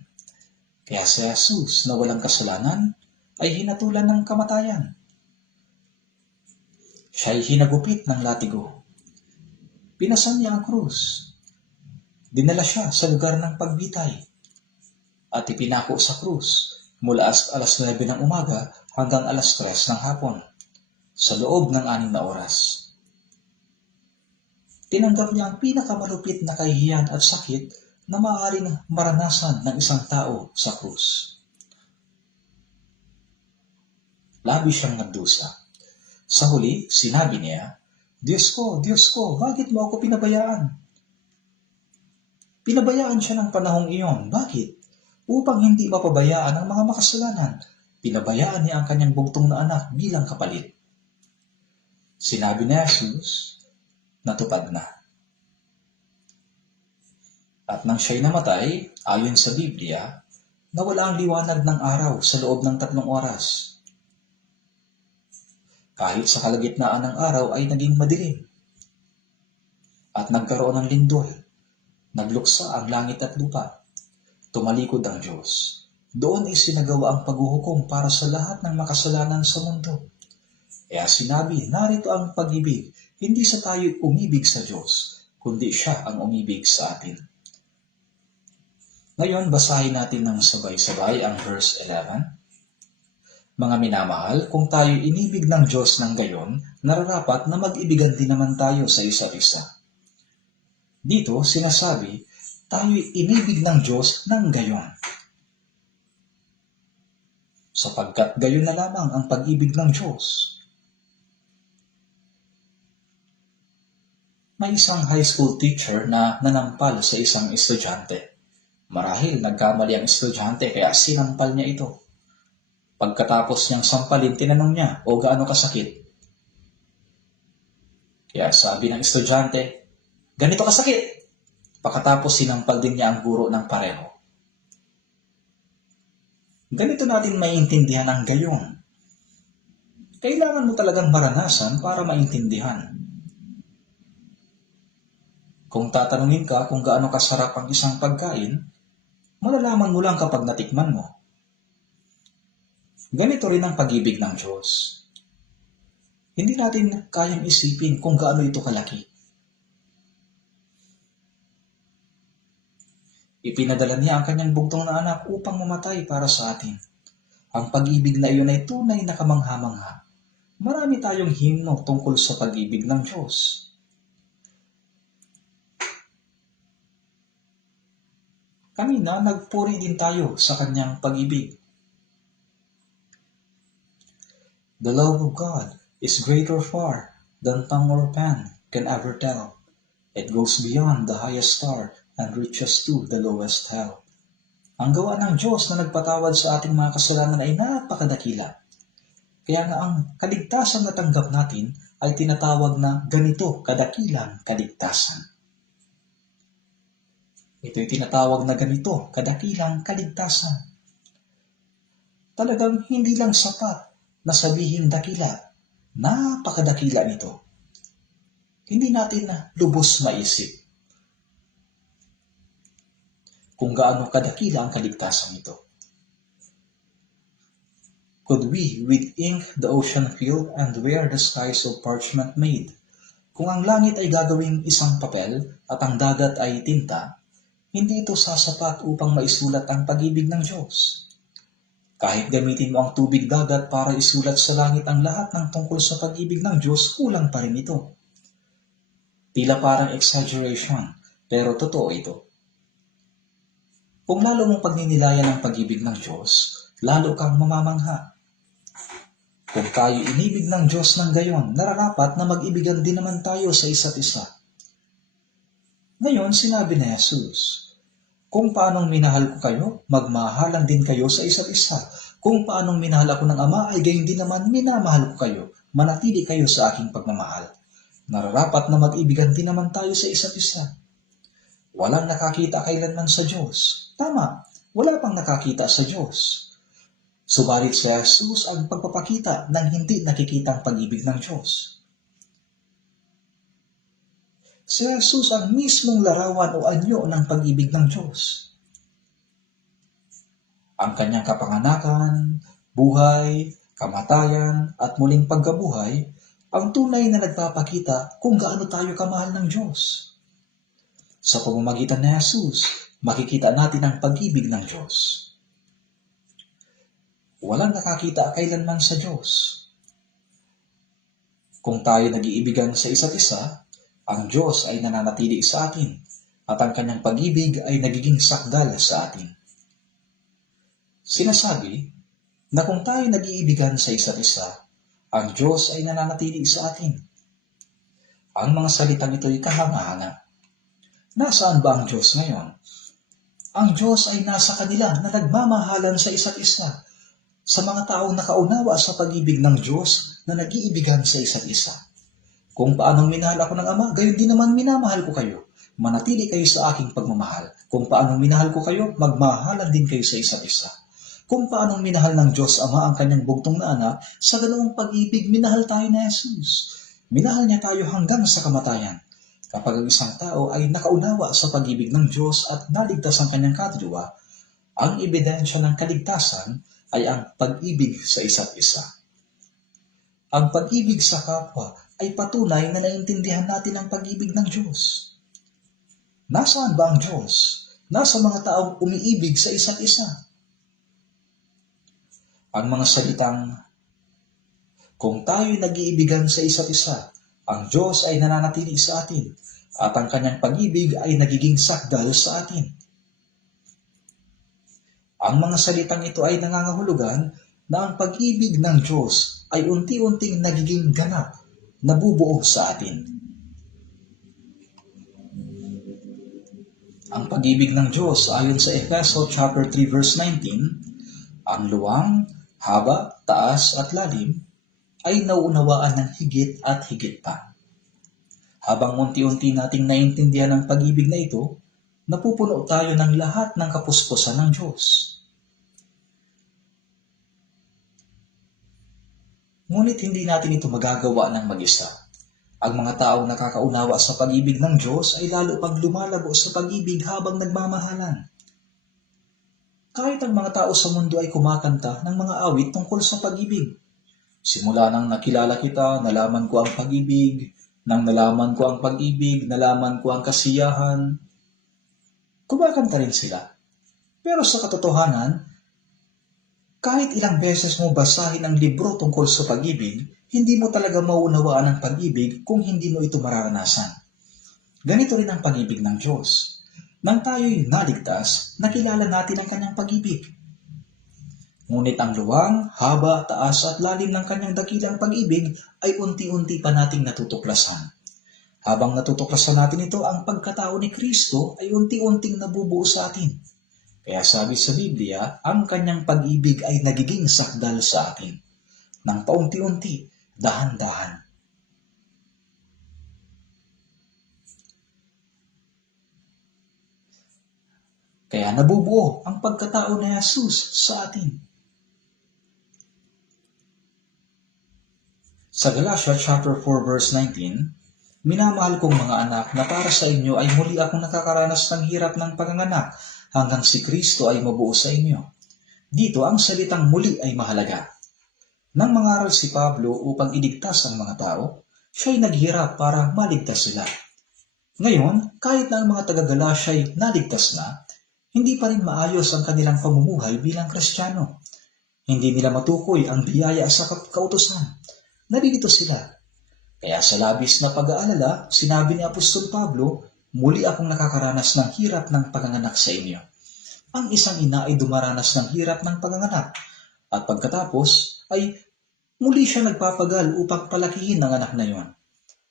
Kaya si Jesus na walang kasalanan ay hinatulan ng kamatayan. Siya'y hinagupit ng latigo. Pinasan niya ang krus. Dinala siya sa lugar ng pagbitay at ipinako sa krus mula alas 9 ng umaga hanggang alas 3 ng hapon sa loob ng 6 na oras. Tinanggap niya ang pinakamalupit na kahihiyan at sakit na maaaring maranasan ng isang tao sa krus. Labis siyang nagdusa. Sa huli, sinabi niya, Diyos ko, bakit mo ako pinabayaan? Pinabayaan siya ng panahong iyon. Bakit? Upang hindi mapabayaan ang mga makasalanan. Pinabayaan niya ang kanyang bugtong na anak bilang kapalit. Sinabi ni Jesus, natupad na. At nang siya'y namatay, ayon sa Biblia, nawala ang liwanag ng araw sa loob ng 3 oras. Kahit sa kalagitnaan ng araw ay naging madilim. At nagkaroon ng lindol. Nagluksa ang langit at lupa. Tumalikod ang Diyos. Doon ay sinagawa ang paghuhukom para sa lahat ng makasalanan sa mundo. Kaya sinabi, narito ang pag-ibig. Hindi sa tayo umibig sa Diyos, kundi siya ang umibig sa atin. Ngayon, basahin natin ng sabay-sabay ang verse 11. Mga minamahal, kung tayo inibig ng Diyos ng gayon, nararapat na mag-ibigan din naman tayo sa isa't isa. Dito, sinasabi, tayo'y inibig ng Diyos ng gayon. Sapagkat gayon na lamang ang pag-ibig ng Diyos. May isang high school teacher na nanampal sa isang estudyante. Marahil nagkamali ang estudyante kaya sinampal niya ito. Pagkatapos niyang sampalin, tinanong niya, o gaano kasakit? Kaya sabi ng estudyante, ganito kasakit. Pagkatapos sinampal din niya ang guro ng pareho. Ganito natin maintindihan ang gayon. Kailangan mo talagang maranasan para maintindihan. Kung tatanungin ka kung gaano kasarap ang isang pagkain, malalaman mo lang kapag natikman mo. Ganito rin ang pag-ibig ng Diyos. Hindi natin kayang isipin kung gaano ito kalaki. Ipinadala niya ang kanyang bugtong na anak upang mamatay para sa atin. Ang pag-ibig na iyon ay tunay na kamangha-mangha. Marami tayong himno tungkol sa pag-ibig ng Diyos. Kanina, nagpuri din tayo sa kanyang pag-ibig. The love of God is greater far than tongue or pen can ever tell. It goes beyond the highest star and reaches to the lowest hell. Ang gawa ng Diyos na nagpatawad sa ating mga kasalanan ay napakadakila. Kaya nga ang kaligtasan na tanggap natin ay tinatawag na ganito kadakilang kaligtasan. Ito'y tinatawag na ganito kadakilang kaligtasan. Talagang hindi lang sapat na sabihin dakila. Napakadakila nito. hindi natin na lubos maisip kung gaano kadakila ang kaligtasan ito. Could we, with ink the ocean fill and wear the skies of parchment made? Kung ang langit ay gagawing isang papel at ang dagat ay tinta, hindi ito sasapat upang maisulat ang pag-ibig ng Diyos. Kahit gamitin mo ang tubig dagat para isulat sa langit ang lahat ng tungkol sa pag-ibig ng Diyos, kulang pa rin ito. Tila parang exaggeration, pero totoo ito. Kung lalo mong pagninilayan ang pag-ibig ng Diyos, lalo kang mamamangha. Kung tayo inibig ng Diyos ng gayon, nararapat na mag-ibigan din naman tayo sa isa't isa. Ngayon, sinabi ni Jesus, kung paanong minahal ko kayo, magmahalan din kayo sa isa't isa. Kung paanong minahal ako ng Ama, ay gayon din naman minamahal ko kayo. Manatili kayo sa aking pagmamahal. Nararapat na mag-ibigan din naman tayo sa isa't isa. Walang nakakita kailanman sa Diyos. Tama, wala pang nakakita sa Diyos. Subalit si Jesus ang pagpapakita ng hindi nakikitang pag-ibig ng Diyos. Si Jesus ang mismong larawan o anyo ng pag-ibig ng Diyos. Ang kanyang kapanganakan, buhay, kamatayan, at muling pagkabuhay ang tunay na nagpapakita kung gaano tayo kamahal ng Diyos. Sa pamamagitan ni Jesus, makikita natin ang pag-ibig ng Diyos. Walang nakakita kailanman sa Diyos. Kung tayo nag-iibigan sa isa't isa, ang Diyos ay nananatili sa atin at ang kanyang pag-ibig ay nagiging sakdal sa atin. Sinasabi na kung tayo nag-iibigan sa isa't isa, ang Diyos ay nananatili sa atin. Ang mga salitang ito ay kahanga-hanga. Nasaan ba ang Diyos ngayon? Ang Diyos ay nasa kanila na nagmamahalan sa isa't isa. Sa mga taong nakaunawa sa pag-ibig ng Diyos na nag-iibigan sa isa't isa. Kung paanong minahal ako ng Ama, gayon din naman minamahal ko kayo. Manatili kayo sa aking pagmamahal. Kung paanong minahal ko kayo, magmahalan din kayo sa isa't isa. Kung paanong minahal ng Diyos Ama ang kanyang bugtong na anak, sa ganoong pag-ibig minahal tayo na Jesus. Minahal niya tayo hanggang sa kamatayan. Kapag ang isang tao ay nakaunawa sa pag-ibig ng Diyos at naligtas ang kanyang kaluluwa, ang ebidensya ng kaligtasan ay ang pag-ibig sa isa't isa. Ang pag-ibig sa kapwa ay patunay na naintindihan natin ang pag-ibig ng Diyos. Nasaan ba ang Diyos? Nasa mga taong umiibig sa isa't isa. Ang mga salitang, kung tayo'y nag-iibigan sa isa't isa, ang Diyos ay nananatili sa atin at ang kanyang pag-ibig ay nagiging sakdal sa atin. Ang mga salitang ito ay nangangahulugan na ang pag-ibig ng Diyos ay unti-unting nagiging ganap, nabubuo sa atin. Ang pag-ibig ng Diyos ayon sa Efeso chapter 3 verse 19, ang luwang, haba, taas at lalim ay nauunawaan ng higit at higit pa. Habang unti-unti nating naintindihan ang pag-ibig na ito, napupuno tayo ng lahat ng kapuspusan ng Diyos. Ngunit hindi natin ito magagawa ng mag-isa. Ang mga taong nakakaunawa sa pag-ibig ng Diyos ay lalo pang lumalago sa pag-ibig habang nagmamahalan. Kahit ang mga tao sa mundo ay kumakanta ng mga awit tungkol sa pag-ibig. Simula nang nakilala kita, nalaman ko ang pag-ibig, nang nalaman ko ang pag-ibig, nalaman ko ang kasiyahan. Kumakanta rin sila. Pero sa katotohanan, kahit ilang beses mo basahin ang libro tungkol sa pag-ibig, hindi mo talaga mauunawaan ang pag-ibig kung hindi mo ito mararanasan. Ganito rin ang pag-ibig ng Diyos. Nang tayo'y naligtas, nakilala natin ang kanyang pag-ibig. Ngunit ang luwang, haba, taas at lalim ng kanyang dakilang pag-ibig ay unti-unti pa nating natutuklasan. Habang natutuklasan natin ito, ang pagkatao ni Kristo ay unti-unting nabubuo sa atin. Kaya sabi sa Biblia, ang kanyang pag-ibig ay nagiging sakdal sa atin. Nang paunti-unti, dahan-dahan. Kaya nabubuo ang pagkatao ni Jesus sa atin. Sa Galatia chapter 4 verse 19, Minamahal kong mga anak, na para sa inyo ay muli akong nakakaranas ng hirap ng panganganak hanggang si Kristo ay mabuo sa inyo. Dito ang salitang muli ay mahalaga. Nang mangaral si Pablo upang iligtas ang mga tao, siya ay naghirap para maligtas sila. Ngayon, kahit na ang mga taga-Galacia ay naligtas na, hindi pa rin maayos ang kanilang pamumuhay bilang Kristiyano. Hindi nila matukoy ang biyaya sa kautusan. Nalilito sila. Kaya sa labis na pag-aalala, sinabi ni Apostol Pablo, muli akong nakakaranas ng hirap ng panganganak sa inyo. Ang isang ina ay dumaranas ng hirap ng panganganak at pagkatapos ay muli siya nagpapagal upang palakihin ang anak na yon.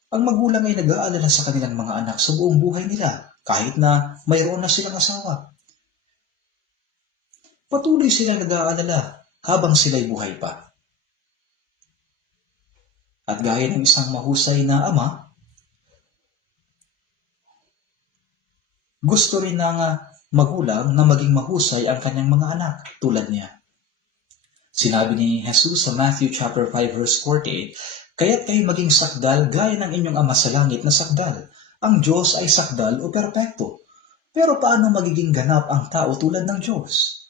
Ang magulang ay nag-aalala sa kanilang mga anak sa buong buhay nila kahit na mayroon na silang asawa. Patuloy silang nag-aalala habang sila'y buhay pa. At gaya ng isang mahusay na ama, gusto rin ng magulang na maging mahusay ang kanyang mga anak tulad niya. Sinabi ni Jesus sa Matthew chapter 5 verse 48, kaya't kayo maging sakdal gaya ng inyong ama sa langit na sakdal. Ang Diyos ay sakdal o perpekto. Pero paano magiging ganap ang tao tulad ng Diyos?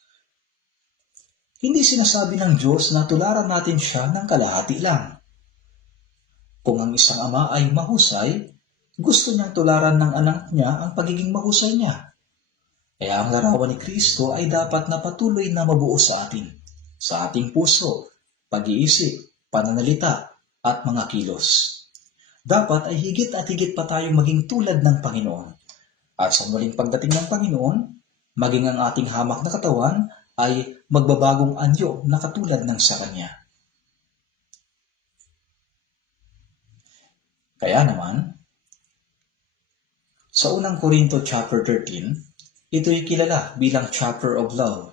Hindi sinasabi ng Diyos na tularan natin siya ng kalahati lang. Kung ang isang ama ay mahusay, gusto niyang tularan ng anak niya ang pagiging mahusay niya. Kaya ang larawan ni Kristo ay dapat na patuloy na mabuo sa atin, sa ating puso, pag-iisip, pananalita, at mga kilos. Dapat ay higit at higit pa tayong maging tulad ng Panginoon. At sa muling pagdating ng Panginoon, maging ang ating hamak na katawan ay magbabagong anyo na katulad ng sa Kanya. Kaya naman, sa unang Korinto chapter 13, ito'y kilala bilang chapter of love.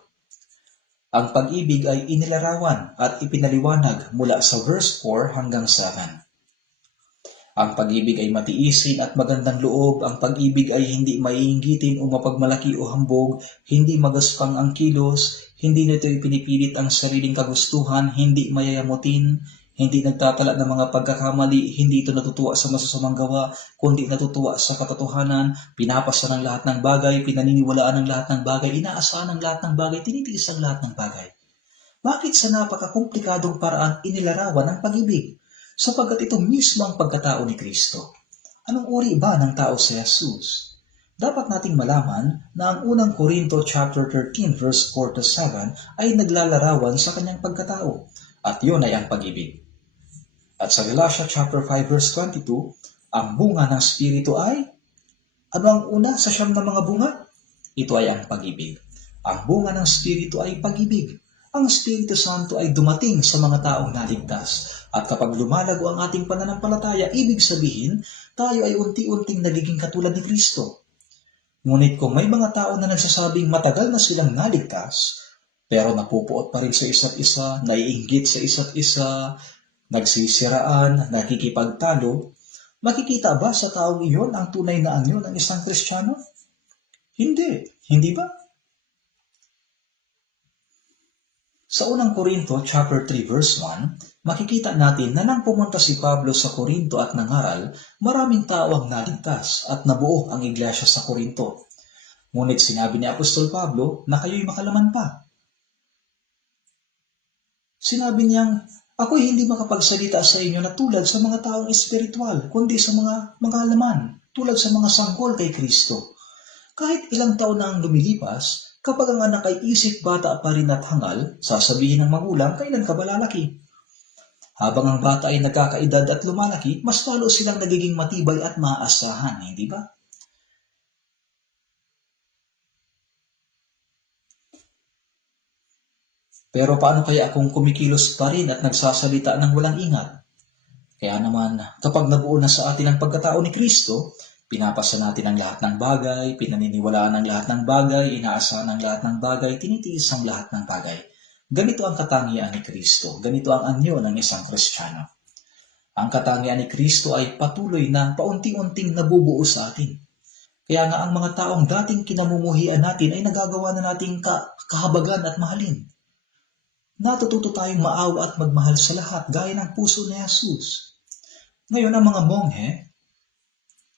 Ang pag-ibig ay inilarawan at ipinaliwanag mula sa verse 4 hanggang 7. Ang pag-ibig ay matiisin at magandang loob. Ang pag-ibig ay hindi maiinggitin o mapagmalaki o hambog, hindi magaspang ang kilos, hindi nito ipinipilit ang sariling kagustuhan, hindi mayayamutin, hindi nagtatala ng mga pagkakamali, hindi ito natutuwa sa masasamang gawa, kundi natutuwa sa katotohanan, pinapasa ng lahat ng bagay, pinaniniwalaan ng lahat ng bagay, inaasahan ng lahat ng bagay, tinitiis ang lahat ng bagay. Bakit sa napakakomplikadong paraan inilarawan ang pag-ibig? Sapagkat ito mismo ang pagkatao ni Kristo. Anong uri ba ng tao si Jesus? Dapat nating malaman na ang unang Korinto chapter 13 verse 4 to 7 ay naglalarawan sa kanyang pagkatao, at yun ay ang pag-ibig. At sa Galatia chapter 5 verse 22, ang bunga ng Espiritu ay, ano ang una sa siyam na mga bunga? Ito ay ang pag-ibig. Ang bunga ng Espiritu ay pag-ibig. Ang Espiritu Santo ay dumating sa mga taong naligtas. At kapag lumalago ang ating pananampalataya, ibig sabihin, tayo ay unti-unting nagiging katulad ni Kristo. Ngunit kung may mga tao na nagsasabing matagal na silang naligtas, pero napupuot pa rin sa isa't isa, naiinggit sa isa't isa, nagsisiraan, nakikipagtalo, makikita ba sa taong iyon ang tunay na anyo ng isang Kristiyano? Hindi. Hindi ba? Sa unang Korinto chapter 3 verse 1, makikita natin na nang pumunta si Pablo sa Korinto at nangaral, maraming tao ang naligtas at nabuo ang iglesia sa Korinto. Ngunit sinabi ni Apostol Pablo na kayo'y makalaman pa. Sinabi niyang, ako'y hindi makapagsalita sa inyo na tulad sa mga taong espiritual, kundi sa mga laman, tulad sa mga sanggol kay Kristo. Kahit ilang taon na ang lumilipas, kapag ang anak ay isip bata pa rin at hangal, sasabihin ng magulang, kailan ka ba lalaki? Habang ang bata ay nagkakaedad at lumalaki, mas lalo silang nagiging matibay at maaasahan, hindi ba? Pero paano kaya kung kumikilos pa rin at nagsasalita ng walang ingat? Kaya naman, kapag nabuo na sa atin ang pagkatao ni Kristo, pinapasa natin ang lahat ng bagay, pinaniniwalaan ang lahat ng bagay, inaasahan ang lahat ng bagay, tinitiis ang lahat ng bagay. Ganito ang katangian ni Kristo. Ganito ang anyo ng isang Kristiyano. Ang katangian ni Kristo ay patuloy na paunti-unting nabubuo sa atin. Kaya nga ang mga taong dating kinamumuhian natin ay nagagawa na nating kahabagan at mahalin. Natututo tayong maawa at magmahal sa lahat gaya ng puso ni Jesus. Ngayon ang mga monghe,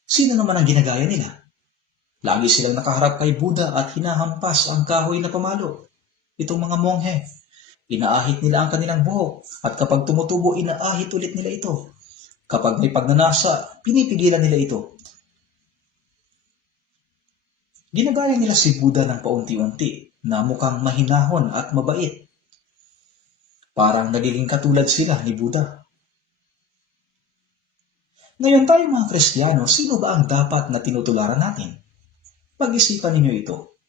Sino naman ang ginagaya nila? Lagi silang nakaharap kay Buddha at hinahampas ang kahoy na pamalo. Itong mga monghe, inaahit nila ang kanilang buhok at kapag tumutubo, inaahit ulit nila ito. Kapag may pagnanasa, pinipigilan nila ito. Ginagaya nila si Buddha ng paunti-unti na mukhang mahinahon at mabait. Parang nagiging katulad sila ni Buddha. Ngayon tayo mga Kristiyano, sino ba ang dapat na tinutularan natin? Pag-isipan ninyo ito.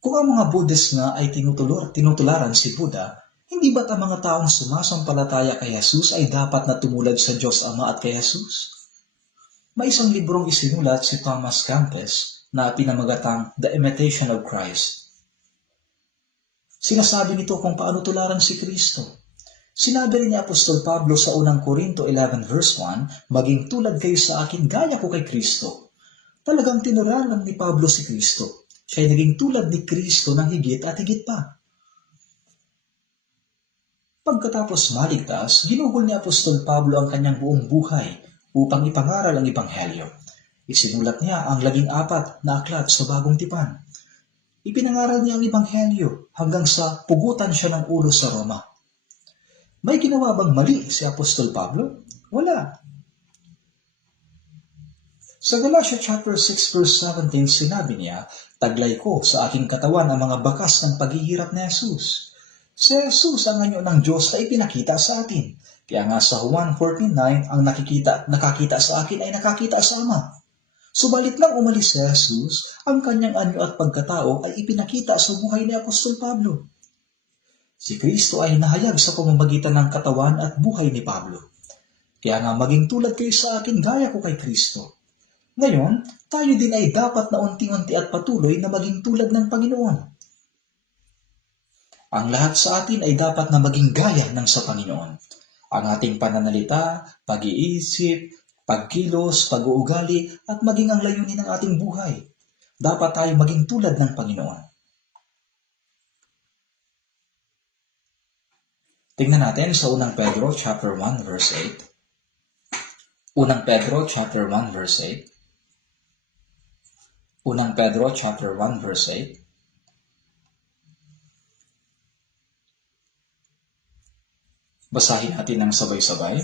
Kung ang mga Buddhist nga ay tinutularan si Buddha, hindi ba't ang mga taong sumasampalataya kay Jesus ay dapat na tumulad sa Diyos Ama at kay Jesus? May isang librong isinulat si Thomas Campes na pinamagatang The Imitation of Christ. Sinasabi nito kung paano tularan si Kristo. Sinabi rin ni Apostol Pablo sa unang Korinto 11 verse 1, maging tulad kayo sa akin gaya ko kay Kristo. Talagang tinuraran ni Pablo si Kristo. Siya ay naging tulad ni Kristo ng higit at higit pa. Pagkatapos maligtas, ginuhol ni Apostol Pablo ang kanyang buong buhay upang ipangaral ang Ebanghelyo. Isinulat niya ang 14 na aklat sa Bagong Tipan. Ipinangaral niya ang Ebanghelyo hanggang sa pugutan siya ng ulo sa Roma. May ginawa bang mali si Apostol Pablo? Wala. Sa Galatia chapter 6 verse 17, sinabi niya, taglay ko sa aking katawan ang mga bakas ng paghihirap ni Jesus. Si Jesus ang anyo ng Diyos na ipinakita sa atin. Kaya nga sa Juan 14:9, ang nakakita sa akin ay nakakita sa Ama. Subalit nang umalis si Jesus, ang kanyang anyo at pagkatao ay ipinakita sa buhay ni Apostol Pablo. Si Kristo ay nahayag sa pamamagitan ng katawan at buhay ni Pablo. Kaya nga maging tulad kayo sa akin gaya ko kay Kristo. Ngayon, tayo din ay dapat na unti-unti at patuloy na maging tulad ng Panginoon. Ang lahat sa atin ay dapat na maging gaya ng sa Panginoon. Ang ating pananalita, pag-iisip, pagkilos, pag-uugali, at maging ang layunin ng ating buhay. Dapat tayo maging tulad ng Panginoon. Tingnan natin sa unang Pedro chapter 1 verse 8. Unang Pedro chapter 1 verse 8. Unang Pedro chapter 1 verse 8. Basahin natin ng sabay-sabay.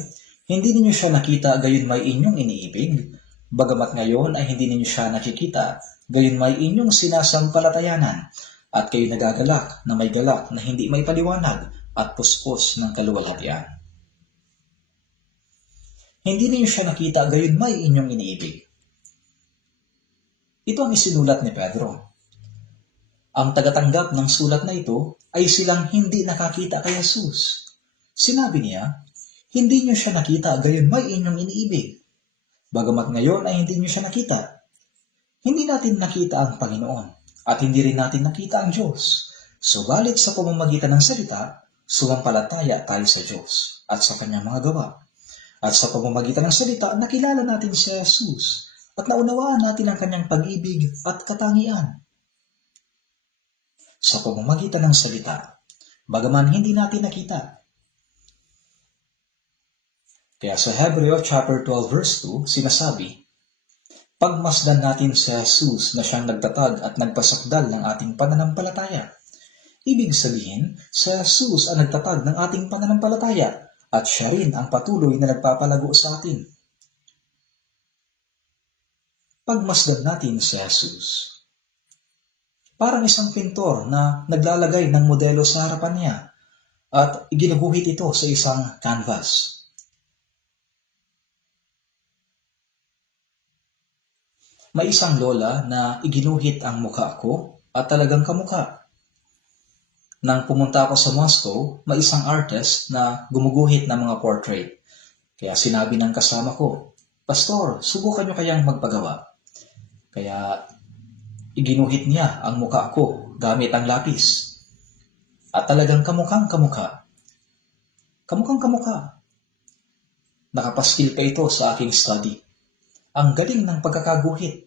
Hindi ninyo siya nakita, gayon may inyong iniibig. Bagamat ngayon ay hindi ninyo siya nakikita, gayon may inyong sinasampalatayanan. At kayo nagagalak na may galak na hindi may paliwanag at puspos ng kaluwalhatian. Hindi ninyo siya nakita, gayon may inyong iniibig. Ito ang isinulat ni Pedro. Ang tagatanggap ng sulat na ito ay silang hindi nakakita kay Jesus. Sinabi niya, hindi niyo siya nakita, gayon may inyong iniibig. Bagamat ngayon ay hindi niyo siya nakita. Hindi natin nakita ang Panginoon at hindi rin natin nakita ang Diyos. Subalit sa pamamagitan ng salita, sumampalataya tayo sa Diyos at sa kanyang mga gawa. At sa pamamagitan ng salita, nakilala natin si Jesus at naunawaan natin ang kanyang pag-ibig at katangian. Sa pamamagitan ng salita, bagaman hindi natin nakita. Kaya sa Hebreo chapter 12 verse 2, sinasabi, pagmasdan natin si Jesus na siyang nagtatag at nagpasakdal ng ating pananampalataya. Ibig sabihin, si Jesus ang nagtatag ng ating pananampalataya at siya rin ang patuloy na nagpapalago sa atin. Pagmasdan natin si Jesus. Parang isang pintor na naglalagay ng modelo sa harapan niya at ginuguhit ito sa isang canvas. May isang lola na iginuhit ang mukha ko at talagang kamukha. Nang pumunta ako sa Moscow, may isang artist na gumuguhit ng mga portrait. Kaya sinabi ng kasama ko, Pastor, subukan nyo kayang magpagawa. Kaya iginuhit niya ang mukha ko gamit ang lapis. At talagang kamukhang kamukha. Kamukhang kamukha. Nakapaskil pa ito sa aking study. Ang galing ng pagkakaguhit.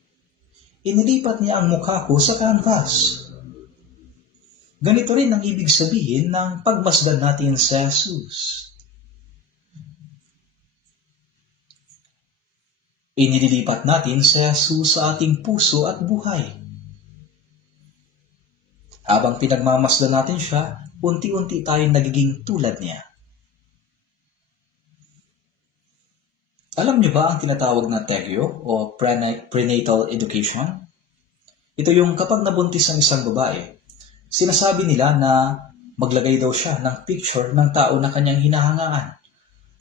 Inilipat niya ang mukha ko sa canvas. Ganito rin ang ibig sabihin ng pagmasdan natin sa Jesus. Inililipat natin si Jesus sa ating puso at buhay. Habang pinagmamasdan natin siya, unti-unti tayong nagiging tulad niya. Alam niyo ba ang tinatawag na TEGYO o prenatal education? Ito yung kapag nabuntis ang isang babae, sinasabi nila na maglagay daw siya ng picture ng tao na kanyang hinahangaan.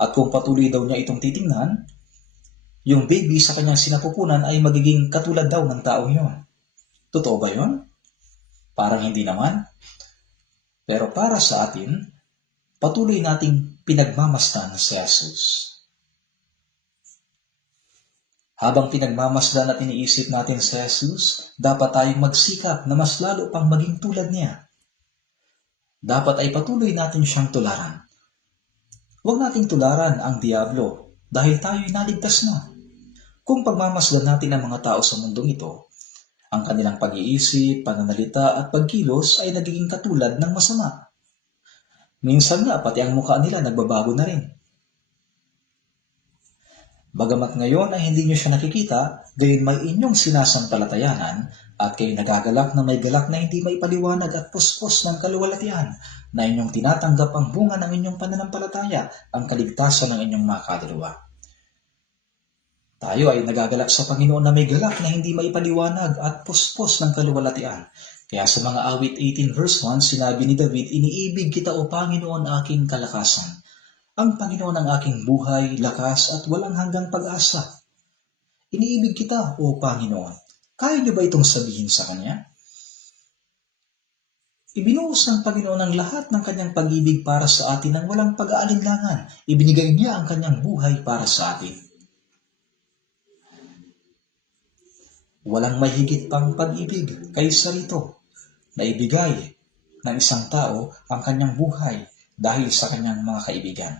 At kung patuloy daw niya itong titingnan, yung baby sa kanyang sinapupunan ay magiging katulad daw ng taong yon. Totoo ba yun? Parang hindi naman. Pero para sa atin, patuloy nating pinagmamasdan si Jesus. Habang pinagmamasdan at iniisip natin si Jesus, dapat tayong magsikap na mas lalo pang maging tulad niya. Dapat ay patuloy natin siyang tularan. Huwag nating tularan ang diablo dahil tayo'y naligtas na. Kung pagmamasdan natin ang mga tao sa mundong ito, ang kanilang pag-iisip, pananalita at pagkilos ay nagiging katulad ng masama. Minsan nga pati ang mukha nila nagbabago na rin. Bagamat ngayon ay hindi nyo siya nakikita, gayon may inyong sinasampalatayanan at kayo nagagalak na may galak na hindi maipaliwanag at puspos ng kaluwalhatian na inyong tinatanggap ang bunga ng inyong pananampalataya, ang kaligtasan ng inyong mga kaluluwa. Tayo ay nagagalak sa Panginoon na may galak na hindi maipaliwanag at puspos ng kaluwalhatian. Kaya sa mga awit 18 verse 1, sinabi ni David, "Iniibig kita o Panginoon aking kalakasan. Ang Panginoon ang aking buhay, lakas at walang hanggang pag-asa." Iniibig kita o Panginoon. Kaya niyo ba itong sabihin sa Kanya? Ibinuhos ng Panginoon ang lahat ng Kanyang pag-ibig para sa atin nang walang pag-aalinlangan. Ibinigay niya ang Kanyang buhay para sa atin. Walang mahigit pang pag-ibig kaysa rito na ibigay ng isang tao ang kanyang buhay dahil sa kanyang mga kaibigan.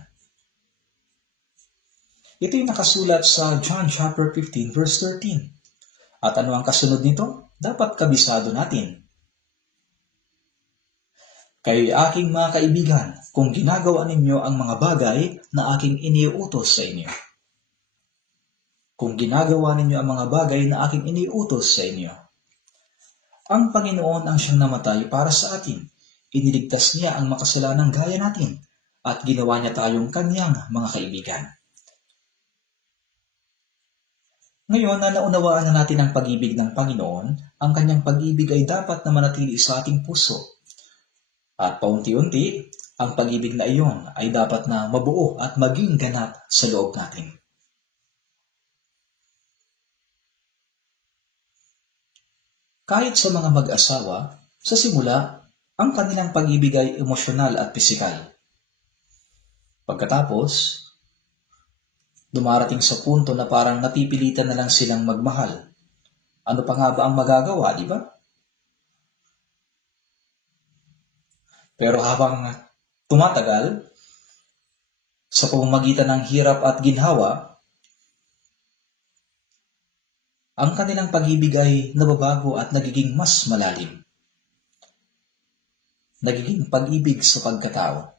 Ito yung nakasulat sa John chapter 15 verse 13. At ano ang kasunod nito? Dapat kabisado natin. "Kayo'y aking mga kaibigan kung ginagawa ninyo ang mga bagay na aking iniuutos sa inyo." Kung ginagawa ninyo ang mga bagay na aking iniuutos sa inyo. Ang Panginoon ang siyang namatay para sa atin. Iniligtas niya ang makasalanang gaya natin at ginawa niya tayong kanyang mga kaibigan. Ngayon na naunawaan na natin ang pag-ibig ng Panginoon, ang kanyang pag-ibig ay dapat na manatili sa ating puso. At paunti-unti, ang pag-ibig na iyon ay dapat na mabuo at maging ganap sa loob natin. Kahit sa mga mag-asawa, sa simula, ang kanilang pag-ibig ay emosyonal at pisikal. Pagkatapos, dumarating sa punto na parang napipilitan na lang silang magmahal. Ano pa nga ba ang magagawa, di ba? Pero habang tumatagal, sa pamamagitan ng hirap at ginhawa, ang kanilang pag-ibig ay nababago at nagiging mas malalim. Nagiging pag-ibig sa pagkatao.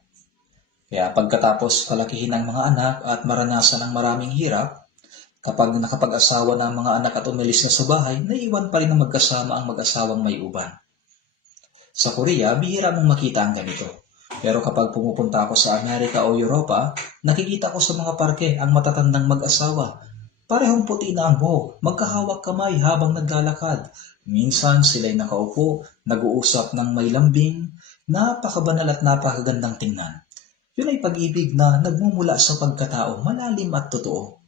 Kaya pagkatapos palakihin ng mga anak at maranasan ng maraming hirap, kapag nakapag-asawa na ang mga anak at umalis na sa bahay, naiwan pa rin na magkasama ang mag-asawang may uban. Sa Korea, bihira mong makita ang ganito. Pero kapag pumupunta ako sa Amerika o Europa, nakikita ko sa mga parke ang matatandang mag-asawa. Parehong puti na ang buhok, magkahawak kamay habang naglalakad. Minsan sila'y nakaupo, nag-uusap ng may lambing, napakabanal at napakagandang tingnan. Yun ay pag-ibig na nagmumula sa pagkatao, malalim at totoo.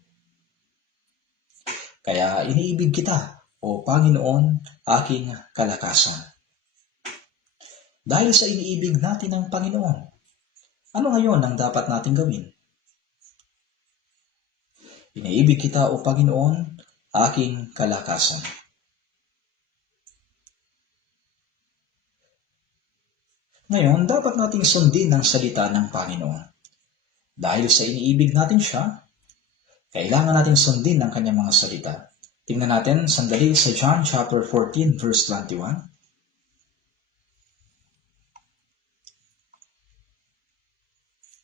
Kaya iniibig kita, o Panginoon, aking kalakasan. Dahil sa iniibig natin ng Panginoon, ano ngayon ang dapat nating gawin? Iniibig kita, o Panginoon, aking kalakasan. Ngayon, dapat nating sundin ang salita ng Panginoon. Dahil sa iniibig natin siya, kailangan nating sundin ang kanyang mga salita. Tingnan natin sandali sa John chapter 14 verse 21.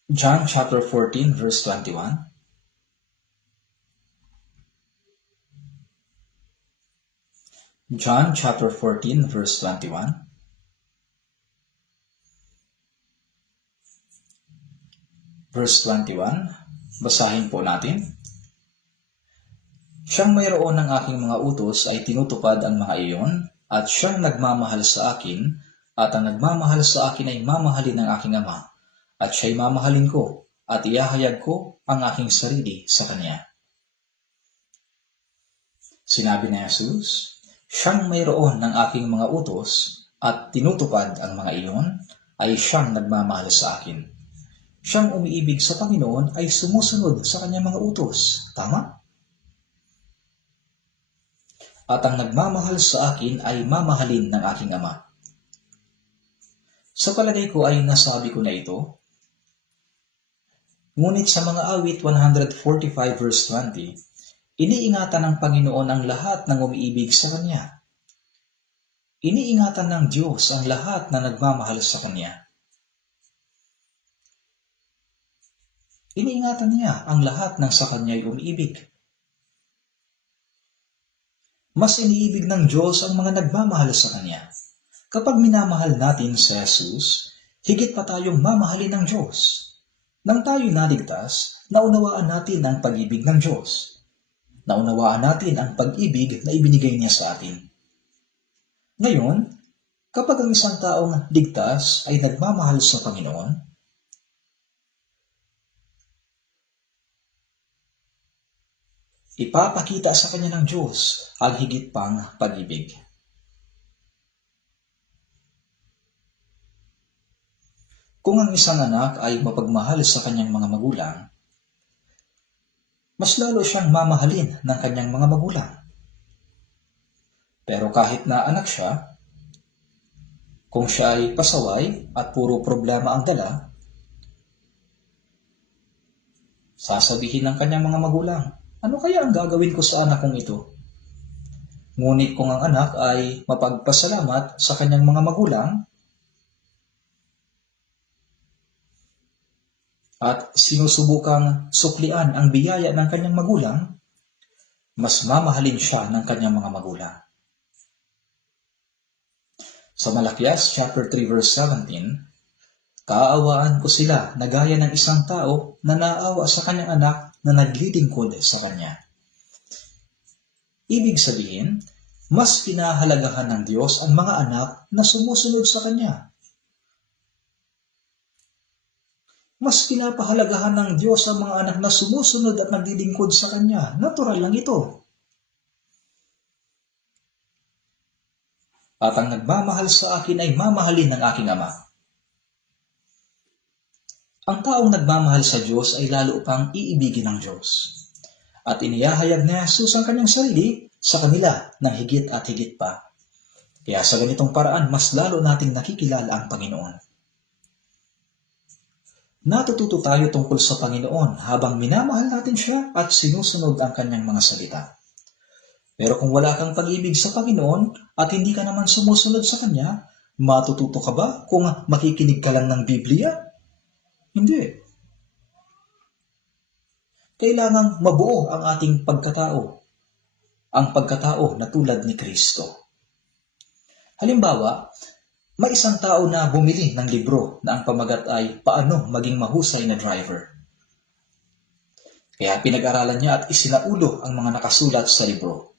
John chapter 14 verse 21. John chapter 14 verse 21. Verse 21, basahin po natin. Siyang mayroon ng aking mga utos ay tinutupad ang mga iyon, at siyang nagmamahal sa akin, at ang nagmamahal sa akin ay mamahalin ng aking Ama, at siya'y mamahalin ko, at iahayag ko ang aking sarili sa kanya. Sinabi ni Jesus, siyang mayroon ng aking mga utos, at tinutupad ang mga iyon, ay siyang nagmamahal sa akin. Siyang umiibig sa Panginoon ay sumusunod sa kanyang mga utos. Tama? At ang nagmamahal sa akin ay mamahalin ng aking Ama. Sa palagay ko ay nasabi ko na ito. Ngunit sa mga awit 145 verse 20, iniingatan ng Panginoon ang lahat ng umiibig sa Kanya. Iniingatan ng Diyos ang lahat na nagmamahal sa Kanya. Iniingatan niya ang lahat ng sa Kanya'y umiibig. Mas iniibig ng Diyos ang mga nagmamahal sa Kanya. Kapag minamahal natin si Jesus, higit pa tayong mamahalin ng Diyos. Nang tayo naligtas, naunawaan natin ang pag-ibig ng Diyos. Naunawaan natin ang pag-ibig na ibinigay niya sa atin. Ngayon, kapag ang isang taong ligtas ay nagmamahal sa Panginoon, ipapakita sa kanya ng Diyos ang higit pang pag-ibig. Kung ang isang anak ay mapagmahal sa kanyang mga magulang, mas lalo siyang mamahalin ng kanyang mga magulang. Pero kahit na anak siya, kung siya ay pasaway at puro problema ang dala, sasabihin ng kanyang mga magulang, ano kaya ang gagawin ko sa anak kong ito? Ngunit kung ang anak ay mapagpasalamat sa kanyang mga magulang at sinusubukang suklian ang biyaya ng kanyang magulang, mas mamahalin siya ng kanyang mga magulang. Sa Malakias chapter 3 verse 17, kaawaan ko sila na gaya ng isang tao na naawa sa kanyang anak na naglilingkod sa kanya. Ibig sabihin, mas pinahalagahan ng Diyos ang mga anak na sumusunod sa Kanya. Mas pinapahalagahan ng Diyos ang mga anak na sumusunod at naglilingkod sa Kanya. Natural lang ito. At ang nagmamahal sa akin ay mamahalin ng aking Ama. Ang taong nagmamahal sa Diyos ay lalo pang iibigin ng Diyos. At inihahayag ni Jesus ang kanyang sarili sa kanila ng higit at higit pa. Kaya sa ganitong paraan, mas lalo nating nakikilala ang Panginoon. Natututo tayo tungkol sa Panginoon habang minamahal natin siya at sinusunod ang kanyang mga salita. Pero kung wala kang pag-ibig sa Panginoon at hindi ka naman sumusunod sa Kanya, matututo ka ba kung makikinig ka lang ng Biblia? Hindi. Kailangang mabuo ang ating pagkatao. Ang pagkatao na tulad ni Kristo. Halimbawa, may isang tao na bumili ng libro na ang pamagat ay Paano Maging Mahusay na Driver. Kaya pinag-aralan niya at isinaulo ang mga nakasulat sa libro.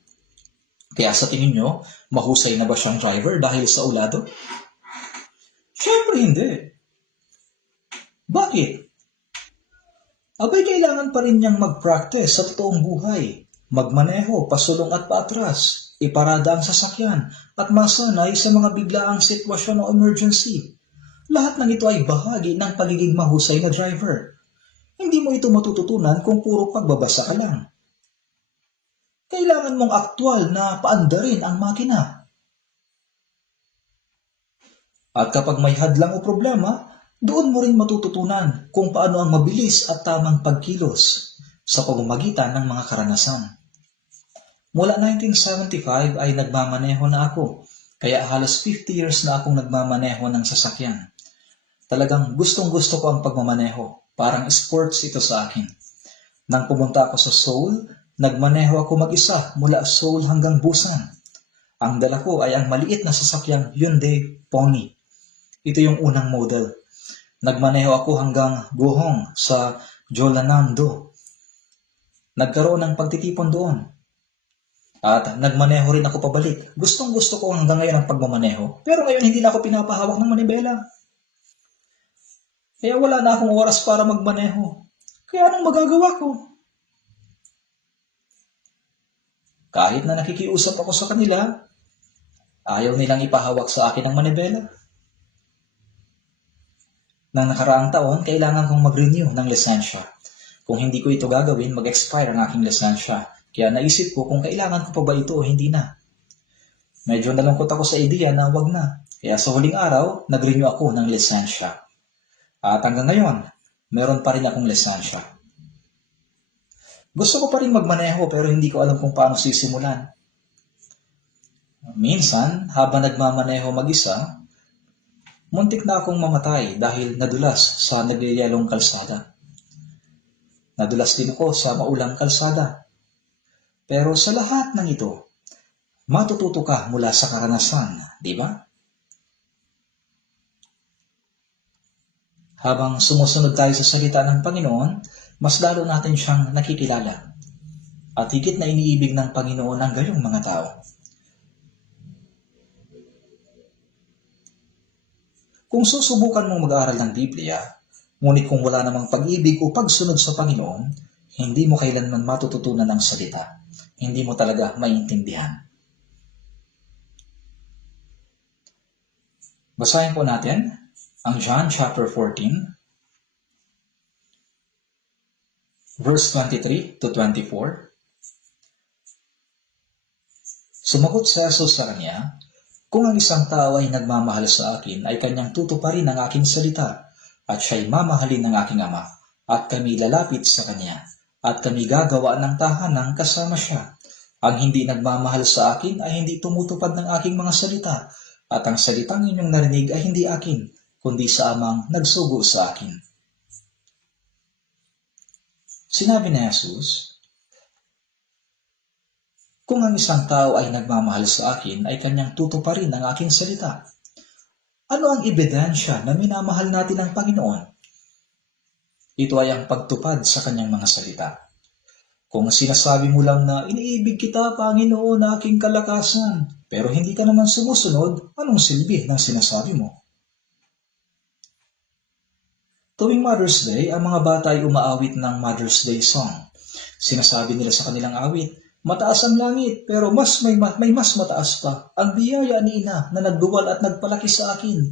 Kaya sa tingin nyo, mahusay na ba siyang driver dahil sa ulado? Siyempre hindi. Bakit? Abay kailangan pa rin niyang mag-practice sa totoong buhay, magmaneho, pasulong at paatras, iparada ang sasakyan, at masanay sa mga biglaang sitwasyon o emergency. Lahat ng ito ay bahagi ng pagiging mahusay na driver. Hindi mo ito matututunan kung puro pagbabasa ka lang. Kailangan mong aktwal na paandarin ang makina. At kapag may hadlang o problema, doon mo rin matututunan kung paano ang mabilis at tamang pagkilos sa pamamagitan ng mga karanasan. Mula 1975 ay nagmamaneho na ako, kaya halos 50 years na akong nagmamaneho ng sasakyan. Talagang gustong-gusto ko ang pagmamaneho, parang sports ito sa akin. Nang pumunta ako sa Seoul, nagmaneho ako mag-isa mula Seoul hanggang Busan. Ang dala ko ay ang maliit na sasakyang Hyundai Pony. Ito yung unang model. Nagmaneho ako hanggang Bohong sa Jeollanam-do. Nagkaroon ng pagtitipon doon. At nagmaneho rin ako pabalik. Gustong gusto ko hanggang ngayon ang pagmamaneho. Pero ngayon hindi na ako pinapahawak ng manibela. Kaya wala na akong oras para magmaneho. Kaya anong magagawa ko? Kahit na nakikiusap ako sa kanila, ayaw nilang ipahawak sa akin ang manibela. Nang nakaraang taon, kailangan kong mag-renew ng lisensya. Kung hindi ko ito gagawin, mag-expire ang aking lisensya. Kaya naisip ko kung kailangan ko pa ba ito o hindi na. Medyo nalungkot ako sa ideya na wag na. Kaya sa huling araw, nag-renew ako ng lisensya. At hanggang ngayon, meron pa rin akong lisensya. Gusto ko pa rin magmaneho pero hindi ko alam kung paano sisimulan. Minsan, habang nagmamaneho mag-isa, muntik na akong mamatay dahil nadulas sa nagyayalong kalsada. Nadulas din ako sa maulang kalsada. Pero sa lahat ng ito, matututo ka mula sa karanasan, di ba? Habang sumusunod tayo sa salita ng Panginoon, mas lalo natin siyang nakikilala. At higit na iniibig ng Panginoon ang gayong mga tao. Kung susubukan mong mag-aaral ng Biblia, ngunit kung wala namang pag-ibig o pagsunod sa Panginoon, hindi mo kailanman matututunan ang salita. Hindi mo talaga maintindihan. Basahin po natin ang John chapter 14, verse 23 to 24. Sumagot si Jesus sa kanya, "Kung ang isang tao ay nagmamahal sa akin, ay kanyang tutuparin ang aking salita, at siya'y mamahalin ng aking Ama, at kami lalapit sa kanya, at kami gagawa ng tahanan kasama siya. Ang hindi nagmamahal sa akin ay hindi tumutupad ng aking mga salita, at ang salitang inyong narinig ay hindi akin, kundi sa Amang nagsugo sa akin." Sinabi ni Jesus, kung ang isang tao ay nagmamahal sa akin, ay kanyang tutuparin ang aking salita. Ano ang ebidensya na minamahal natin ang Panginoon? Ito ay ang pagtupad sa kanyang mga salita. Kung sinasabi mo lang na iniibig kita, Panginoon, na aking kalakasan, pero hindi ka naman sumusunod, anong silbi ng sinasabi mo? Tuwing Mother's Day, ang mga bata ay umaawit ng Mother's Day song. Sinasabi nila sa kanilang awit, mataas ang langit, pero may mas mataas pa. Ang biyaya ni Ina na nagduwal at nagpalaki sa akin.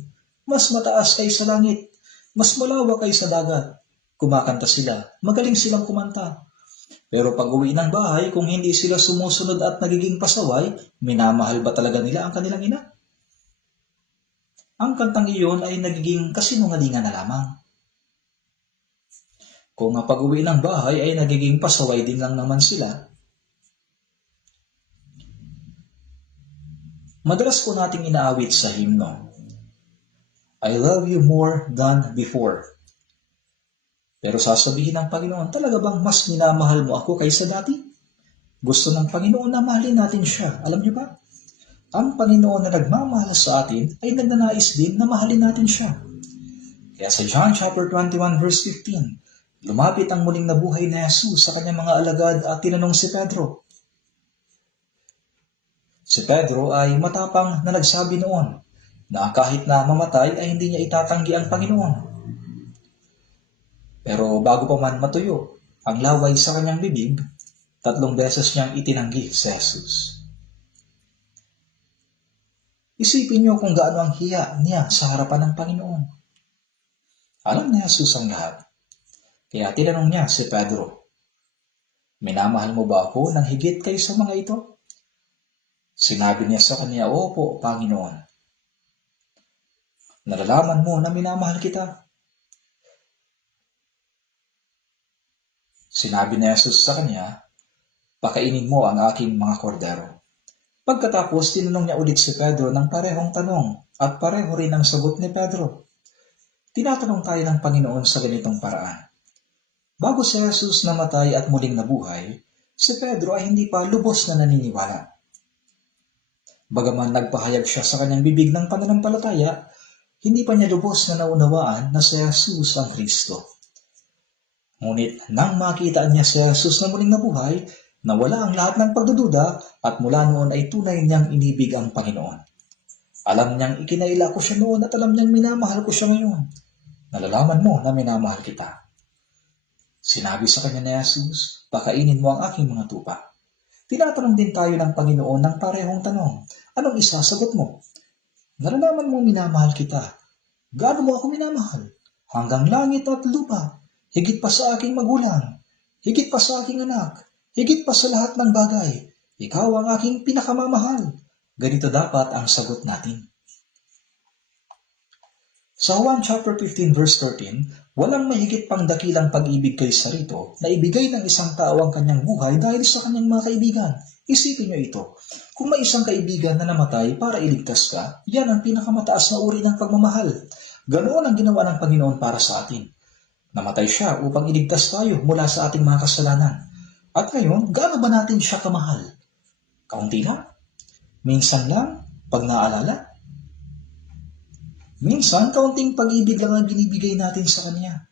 Mas mataas kaysa langit, mas malawak kaysa dagat. Kumakanta sila, magaling silang kumanta. Pero pag uwi ng bahay, kung hindi sila sumusunod at nagiging pasaway, minamahal ba talaga nila ang kanilang ina? Ang kantang iyon ay nagiging kasinungalingan na lamang. Kung pag uwi ng bahay ay nagiging pasaway din lang naman sila, madalas ko nating inaawit sa himno, I love you more than before. Pero sasabihin ng Panginoon, talaga bang mas minamahal mo ako kaysa dati? Gusto ng Panginoon na mahalin natin siya. Alam niyo ba? Ang Panginoon na nagmamahal sa atin ay nagnanais din na mahalin natin siya. Kaya sa John chapter 21 verse 15, lumapit ang muling nabuhay na Jesus sa kanyang mga alagad at tinanong si Pedro. Si Pedro ay matapang na nagsabi noon na kahit na mamatay ay hindi niya itatanggi ang Panginoon. Pero bago pa man matuyo ang laway sa kanyang bibig, 3 beses niyang itinanggi si Jesus. Isipin niyo kung gaano ang hiya niya sa harapan ng Panginoon. Alam ni Jesus ang lahat. Kaya tinanong niya si Pedro, minamahal mo ba ako ng higit kaysa mga ito? Sinabi niya sa kanya, opo, Panginoon. Nalalaman mo na minamahal kita. Sinabi ni Jesus sa kanya, pakainin mo ang aking mga kordero. Pagkatapos, tinanong niya ulit si Pedro ng parehong tanong at pareho rin ang sagot ni Pedro. Tinatanong tayo ng Panginoon sa ganitong paraan. Bago si Jesus namatay at muling nabuhay, si Pedro ay hindi pa lubos na naniniwala. Bagaman nagpahayag siya sa kanyang bibig ng pananampalataya, hindi pa niya lubos na naunawaan na si Jesus ang Kristo. Ngunit nang makita niya si Jesus na muling nabuhay, nawala ang lahat ng pagdududa at mula noon ay tunay niyang inibig ang Panginoon. Alam niyang ikinaila ko siya noon at alam niyang minamahal ko siya ngayon. Nalalaman mo na minamahal kita. Sinabi sa kanya ni Jesus, pakainin mo ang aking mga tupa. Tinatanong din tayo ng Panginoon ng parehong tanong. Anong isasagot mo? Nalalaman mo minamahal kita. Gaano mo ako minamahal? Hanggang langit at lupa. Higit pa sa aking magulang. Higit pa sa aking anak. Higit pa sa lahat ng bagay. Ikaw ang aking pinakamamahal. Ganito dapat ang sagot natin. Sa Juan chapter 15 verse 13, walang mahigit pang dakilang pag-ibig kaysa rito na ibigay ng isang tao ang kanyang buhay dahil sa kanyang mga kaibigan. Isipin niyo ito. Kung may isang kaibigan na namatay para iligtas ka, yan ang pinakamataas na uri ng pagmamahal. Ganoon ang ginawa ng Panginoon para sa atin. Namatay siya upang iligtas tayo mula sa ating mga kasalanan. At ngayon, gaano ba natin siya kamahal? Kaunti lang? Minsan lang? Pag naalala? Minsan, kaunting pag-ibig lang ang binibigay natin sa Kanya.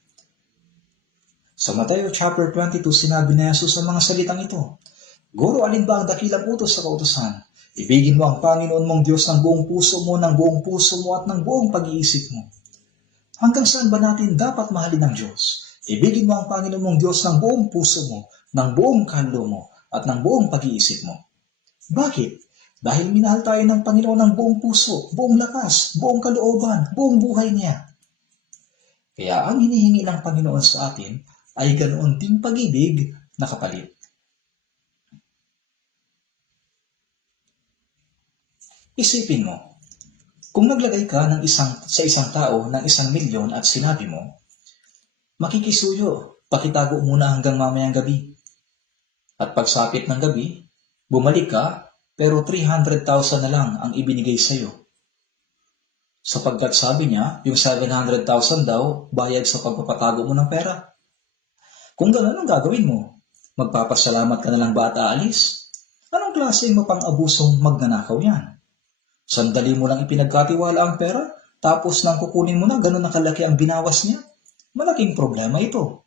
Sa Mateo chapter 22, sinabi ni Jesus sa mga salitang ito, Guro, alin ba ang dakilang utos sa kautusan? Ibigin mo ang Panginoon mong Diyos ng buong puso mo, ng buong puso mo at ng buong pag-iisip mo. Hanggang saan ba natin dapat mahalin ng Diyos? Ibigin mo ang Panginoon mong Diyos ng buong puso mo, ng buong kaluluwa mo, at ng buong pag-iisip mo. Bakit? Dahil minahal tayo ng Panginoon ng buong puso, buong lakas, buong kalooban, buong buhay niya. Kaya ang hinihingi ng Panginoon sa atin ay ganoon ding pag-ibig na kapalit. Isipin mo, kung naglagay ka sa isang tao ng 1,000,000 at sinabi mo, makikisuyo, pakitago muna hanggang mamayang gabi. At pagsapit ng gabi, bumalik ka, pero 300,000 na lang ang ibinigay sa iyo. Sapagkat sabi niya, yung 700,000 daw, bayad sa pagpapatago mo ng pera. Kung gano'n ang gagawin mo, magpapasalamat ka na lang ba at aalis? Anong klase mo pang abusong magnanakaw yan? Sandali mo lang ipinagkatiwala ang pera, tapos nang kukunin mo na, gano'n na kalaki ang binawas niya. Malaking problema ito.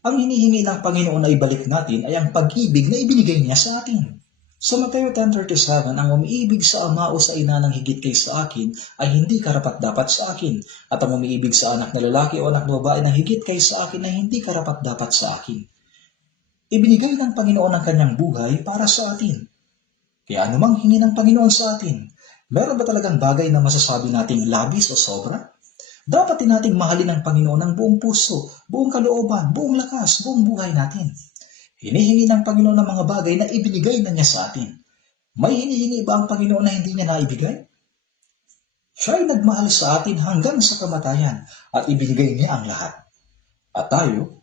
Ang hinihingi ng Panginoon na ibalik natin ay ang pag-ibig na ibinigay niya sa atin. Sa Mateo 10:37, ang umiibig sa ama o sa ina ng higit kay sa akin ay hindi karapat-dapat sa akin, at ang umiibig sa anak na lalaki o anak na babae ng higit kay sa akin ay hindi karapat-dapat sa akin. Ibinigay ng Panginoon ang kanyang buhay para sa atin. Kaya anumang hingi ng Panginoon sa atin, meron ba talagang bagay na masasabi nating labis o sobra? Dapat din nating mahalin ang Panginoon ng buong puso, buong kalooban, buong lakas, buong buhay natin. Hinihingi ng Panginoon ng mga bagay na ibinigay na niya sa atin. May hinihingi ba ang Panginoon na hindi niya naibigay? Siya ay nagmahal sa atin hanggang sa kamatayan at ibinigay niya ang lahat. At tayo,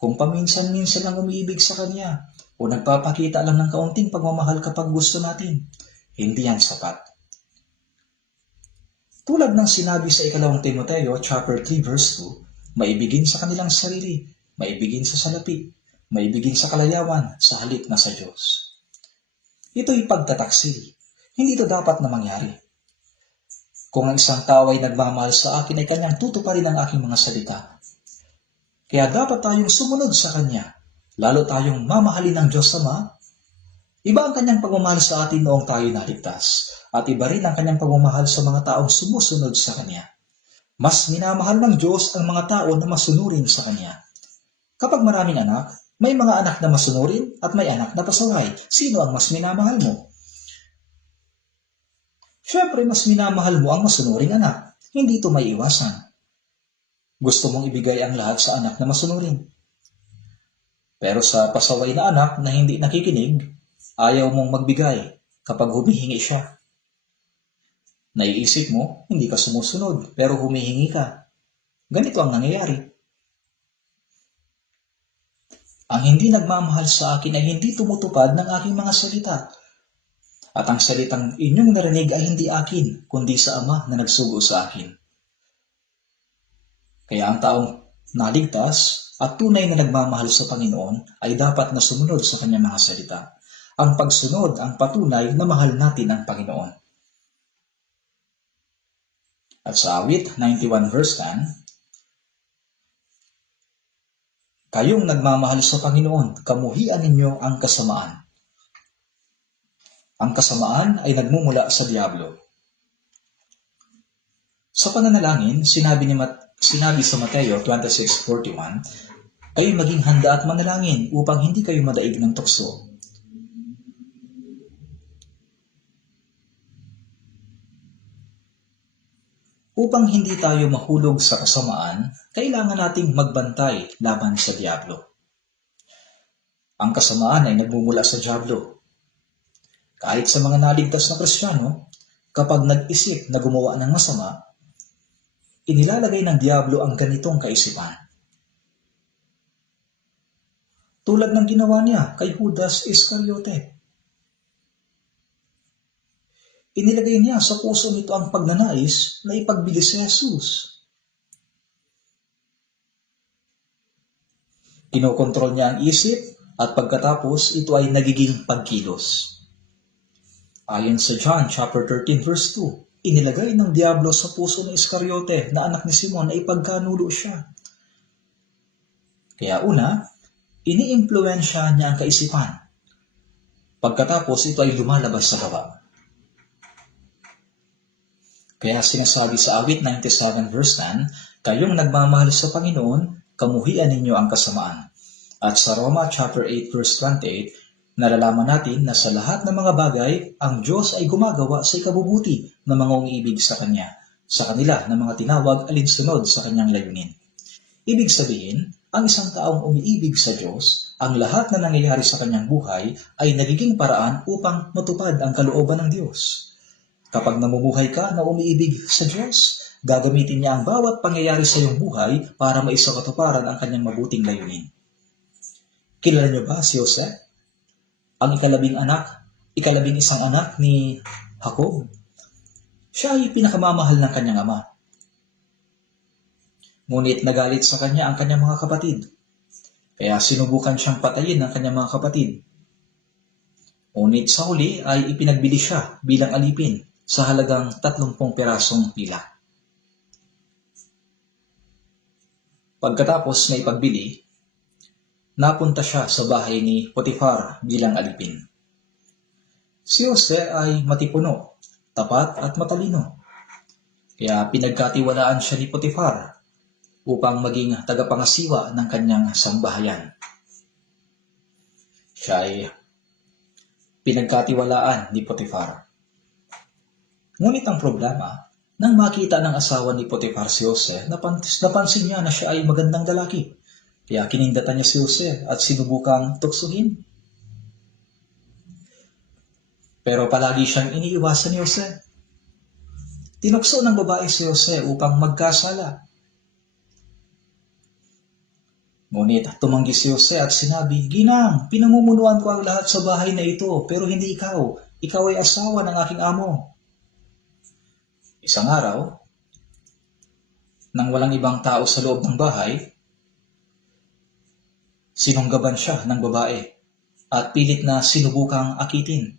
kung paminsan-minsan lang umiibig sa Kanya o nagpapakita lang ng kaunting pagmamahal kapag gusto natin, hindi yan sapat. Tulad ng sinabi sa 2 Timoteo chapter 3 verse 2, maibigin sa kanilang sarili, maibigin sa salapi, maibigin sa kalayawan sa halip na sa Diyos. Ito'y pagtataksil. Hindi ito dapat na mangyari. Kung ang isang tao ay nagmamahal sa akin ay kanyang tutuparin ang aking mga salita. Kaya dapat tayong sumunod sa Kanya, lalo tayong mamahalin ng Diyos Ama. Iba ang Kanyang pagmamahal sa atin noong tayo naligtas, at iba rin ang Kanyang pagmamahal sa mga taong sumusunod sa Kanya. Mas minamahal ng Diyos ang mga tao na masunurin sa Kanya. Kapag maraming anak, may mga anak na masunurin at may anak na pasaway. Sino ang mas minamahal mo? Siyempre, mas minamahal mo ang masunuring anak. Hindi ito may iwasan. Gusto mong ibigay ang lahat sa anak na masunurin. Pero sa pasaway na anak na hindi nakikinig, ayaw mong magbigay kapag humihingi siya. Naiisip mo, hindi ka sumusunod, pero humihingi ka. Ganito ang nangyayari. Ang hindi nagmamahal sa akin ay hindi tumutupad ng aking mga salita. At ang salitang inyong narinig ay hindi akin, kundi sa Ama na nagsugo sa akin. Kaya ang taong naligtas at tunay na nagmamahal sa Panginoon ay dapat na sumunod sa kanyang mga salita. Ang pagsunod ang patunay na mahal natin ang Panginoon. At sa awit 91 verse 10, kayong nagmamahal sa Panginoon, kamuhian ninyo ang kasamaan. Ang kasamaan ay nagmumula sa Diablo. Sa pananalangin, sinabi sa Mateo 26:41, kayo maging handa at manalangin upang hindi kayo madaig ng tukso. Upang hindi tayo mahulog sa kasamaan, kailangan nating magbantay laban sa Diablo. Ang kasamaan ay nagmumula sa Diablo. Kahit sa mga naligtas na Kristiyano, kapag nag-isip na gumawa ng masama, inilalagay ng Diablo ang ganitong kaisipan. Tulad ng ginawa niya kay Judas Iscariote. Inilagay niya sa puso nito ang pagnanais na ipagbili si Jesus. Kinokontrol niya ang isip at pagkatapos ito ay nagiging pagkilos. Ayon sa John chapter 13 verse 2, inilagay ng Diablo sa puso ng Iscariote na anak ni Simon na ipagkanulo siya. Kaya una, iniimpluwensya niya ang kaisipan. Pagkatapos ito ay lumalabas sa baba. Kaya sinasabi sa awit 97 verse 10, kayong nagmamahal sa Panginoon, kamuhian ninyo ang kasamaan. At sa Roma chapter 8 verse 28, nalalaman natin na sa lahat ng mga bagay, ang Diyos ay gumagawa sa ikabubuti ng mga umiibig sa Kanya, sa kanila ng mga tinawag alinsunod sa Kanyang layunin. Ibig sabihin, ang isang taong umiibig sa Diyos, ang lahat na nangyayari sa kanyang buhay ay nagiging paraan upang matupad ang kalooban ng Diyos. Kapag namumuhay ka na umiibig sa Diyos, gagamitin niya ang bawat pangyayari sa iyong buhay para maisakatuparan ang kanyang mabuting layunin. Kilala niyo ba si Jose? Ang ikalabing isang anak ni Jacob? Siya ay pinakamamahal ng kanyang ama. Ngunit nagalit sa kanya ang kanyang mga kapatid. Kaya sinubukan siyang patayin ng kanyang mga kapatid. Ngunit sa huli ay ipinagbili siya bilang alipin sa halagang 30 pirasong pila. Pagkatapos na ipagbili, napunta siya sa bahay ni Potifar bilang alipin. Si Jose ay matipuno, tapat at matalino. Kaya pinagkatiwalaan siya ni Potifar upang maging tagapangasiwa ng kanyang sambahayan. Siya ay pinagkatiwalaan ni Potifar. Ngunit ang problema, nang makita ng asawa ni Potifar si Jose, napansin niya na siya ay magandang lalaki. Kaya kinindatan niya si Jose at sinubukang tuksuhin. Pero palagi siyang iniiwasan ni Jose. Tinukso ng babae si Jose upang magkasala. Ngunit tumanggi si Jose at sinabi, Ginang, pinamumunuan ko ang lahat sa bahay na ito, pero hindi ikaw. Ikaw ay asawa ng aking amo. Isang araw, nang walang ibang tao sa loob ng bahay, sinunggaban siya ng babae at pilit na sinubukang akitin.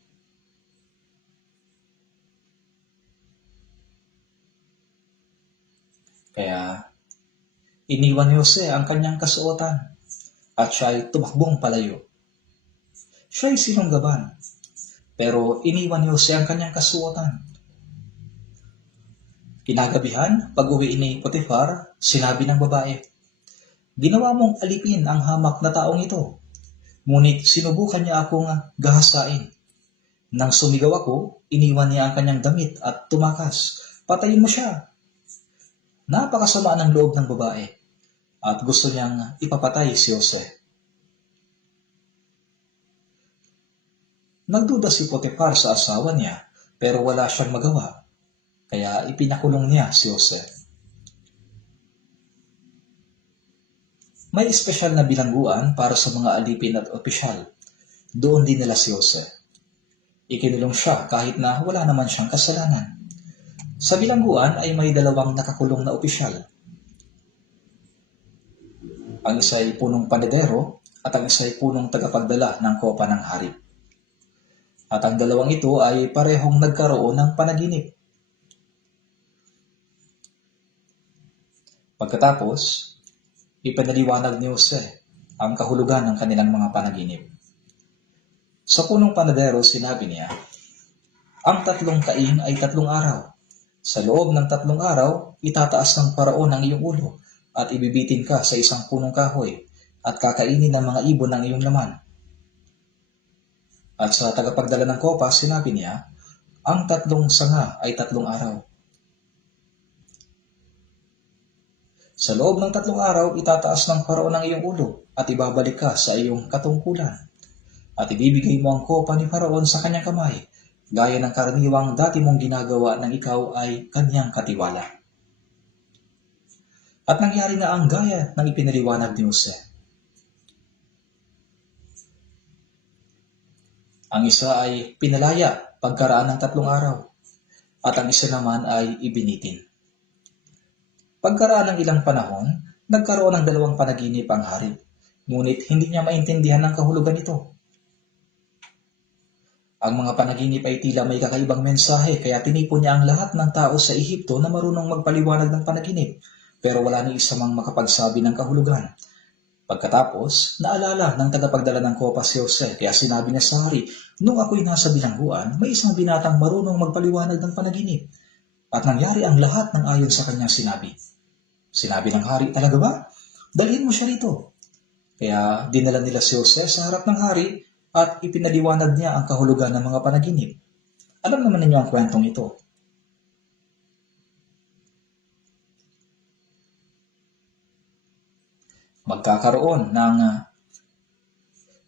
Kaya iniwan ni Jose ang kanyang kasuotan at siya ay tumakbong palayo. Siya ay sinunggaban, pero iniwan ni Jose ang kanyang kasuotan. Kinagabihan, pag-uwi ni Potifar, sinabi ng babae, Ginawa mong alipin ang hamak na taong ito, ngunit sinubukan niya akong gahasain. Nang sumigaw ako, iniwan niya ang kanyang damit at tumakas. Patayin mo siya. Napakasama ng loob ng babae at gusto niyang ipapatay si Jose. Nagduda si Potifar sa asawa niya pero wala siyang magawa. Kaya ipinakulong niya si Jose. May espesyal na bilangguan para sa mga alipin at opisyal. Doon din nila si Jose. Ikinulong siya kahit na wala naman siyang kasalanan. Sa bilangguan ay may 2 nakakulong na opisyal. Ang isa ay punong panadero at ang isa ay punong tagapagdala ng kopa ng hari. At ang dalawang ito ay parehong nagkaroon ng panaginip. Pagkatapos, ipinaliwanag ni Jose ang kahulugan ng kanilang mga panaginip. Sa punong panadero, sinabi niya, ang 3 taing ay 3 araw. Sa loob ng 3 araw, itataas ng paraon ang iyong ulo at ibibitin ka sa isang punong kahoy at kakainin ng mga ibon ng iyong laman. At sa tagapagdala ng kopa, sinabi niya, ang 3 sanga ay 3 araw. Sa loob ng 3 araw, itataas ng paraon ang iyong ulo at ibabalik ka sa iyong katungkulan. At ibibigay mo ang kopa ni Paraon sa kanyang kamay, gaya ng karaniwang dati mong ginagawa nang ikaw ay kanyang katiwala. At nangyari na ang gaya ng ipinaliwanag ni Jose. Ang isa ay pinalaya pagkaraan ng 3 araw, at ang isa naman ay ibinitin. Pagkaraan ng ilang panahon, nagkaroon ng 2 panaginip ang hari, ngunit hindi niya maintindihan ang kahulugan nito. Ang mga panaginip ay tila may kakaibang mensahe, kaya tinipon niya ang lahat ng tao sa Ehipto na marunong magpaliwanag ng panaginip, pero wala ni isa mang makapagsabi ng kahulugan. Pagkatapos, naalala ng tagapagdala ng kopa si Jose, kaya sinabi niya sa hari, nung ako'y nasa bilangguan, may isang binatang marunong magpaliwanag ng panaginip. At nangyari ang lahat ng ayon sa kanyang sinabi. Sinabi ng hari, talaga ba? Dalhin mo siya rito. Kaya dinala nila si Jose sa harap ng hari, at ipinaliwanag niya ang kahulugan ng mga panaginip. Alam naman ninyo ang kwentong ito. Magkakaroon ng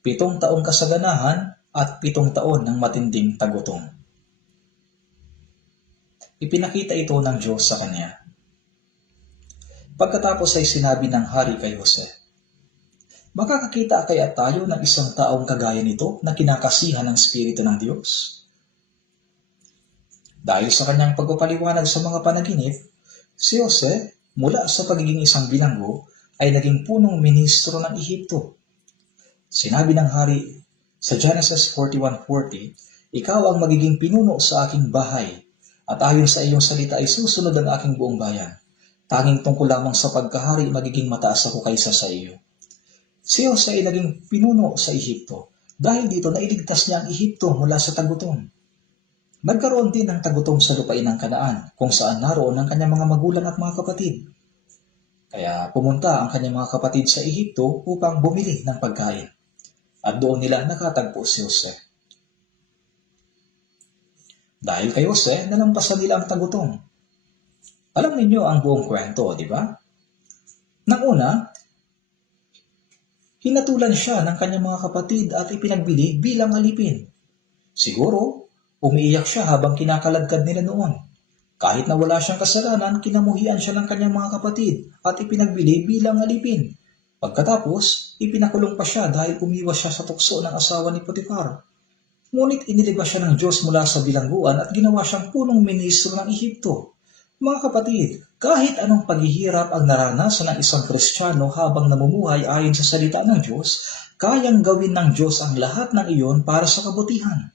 7 taong kasaganahan at 7 taon ng matinding tagutom. Ipinakita ito ng Diyos sa kanya. Pagkatapos ay sinabi ng hari kay Jose, makakakita kaya tayo ng isang taong kagaya nito na kinakasihan ng Espiritu ng Diyos? Dahil sa kanyang pagpapaliwanag sa mga panaginip, si Jose, mula sa pagiging isang bilanggo, ay naging punong ministro ng Ehipto. Sinabi ng hari sa Genesis 41:40, ikaw ang magiging pinuno sa aking bahay, at ayon sa iyong salita ay susunod ang aking buong bayan. Tanging tungkol lamang sa pagkahari, magiging mataas ako kaysa sa iyo. Si Jose ay naging pinuno sa Ehipto. Dahil dito, nailigtas niya ang Ehipto mula sa tagutom. Nagkaroon din ng tagutom sa lupain ng Kanaan, kung saan naroon ang kanyang mga magulang at mga kapatid. Kaya pumunta ang kanyang mga kapatid sa Ehipto upang bumili ng pagkain. At doon nila nakatagpo si Jose. Dahil kay Jose, nalampasan nila ang tagutom. Alam ninyo ang buong kwento, di ba? Nang una, hinatulan siya ng kanyang mga kapatid at ipinagbili bilang alipin. Siguro, umiiyak siya habang kinakaladkad nila noon. Kahit na wala siyang kasalanan, kinamuhian siya ng kanyang mga kapatid at ipinagbili bilang alipin. Pagkatapos, ipinakulong pa siya dahil umiwas siya sa tukso ng asawa ni Potifar. Ngunit inilibas siya ng Diyos mula sa bilangguan at ginawa siyang punong ministro ng Ehipto. Mga kapatid, kahit anong paghihirap ang naranasan ng isang Kristiyano habang namumuhay ayon sa salita ng Diyos, kayang gawin ng Diyos ang lahat ng iyon para sa kabutihan.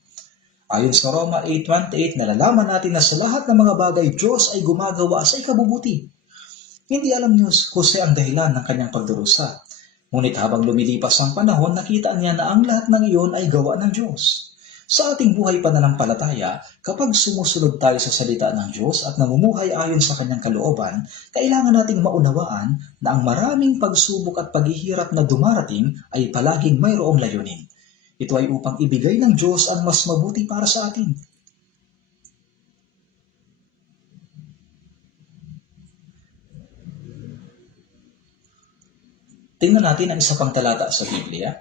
Ayon sa Roma 8:28, nalalaman natin na sa lahat ng mga bagay, Diyos ay gumagawa sa ikabubuti. Hindi alam ni Jose ang dahilan ng kanyang pagdurusa. Ngunit habang lumilipas ang panahon, nakita niya na ang lahat ng iyon ay gawa ng Diyos. Sa ating buhay pananampalataya, kapag sumusunod tayo sa salita ng Diyos at namumuhay ayon sa kanyang kalooban, kailangan nating maunawaan na ang maraming pagsubok at paghihirap na dumarating ay palaging mayroong layunin. Ito ay upang ibigay ng Diyos ang mas mabuti para sa atin. Tingnan natin ang isa pang talata sa Biblia.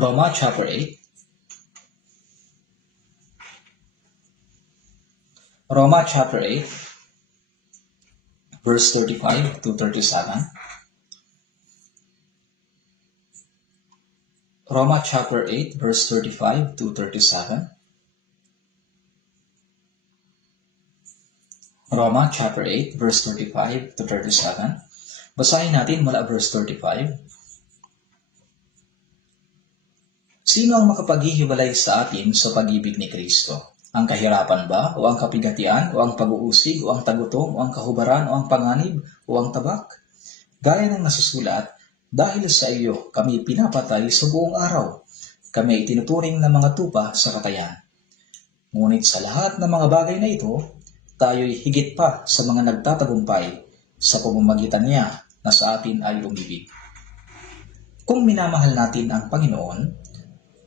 Roma chapter 8. Roma chapter 8, verse 35 to 37. Roma chapter 8, verse 35 to 37. Roma chapter 8, verse 35 to 37. Basahin natin mula verse 35. Sino ang makapaghihiwalay sa atin sa pag-ibig ni Kristo? Ang kahirapan ba, o ang kapigatian, o ang pag-uusig, o ang tagutom, o ang kahubaran, o ang panganib, o ang tabak? Gaya ng nasusulat, dahil sa iyo kami pinapatay sa buong araw. Kami ay tinuturing na mga tupa sa katayan. Ngunit sa lahat ng mga bagay na ito, tayo'y higit pa sa mga nagtatagumpay sa pamamagitan niya na sa atin ay umibig. Kung minamahal natin ang Panginoon,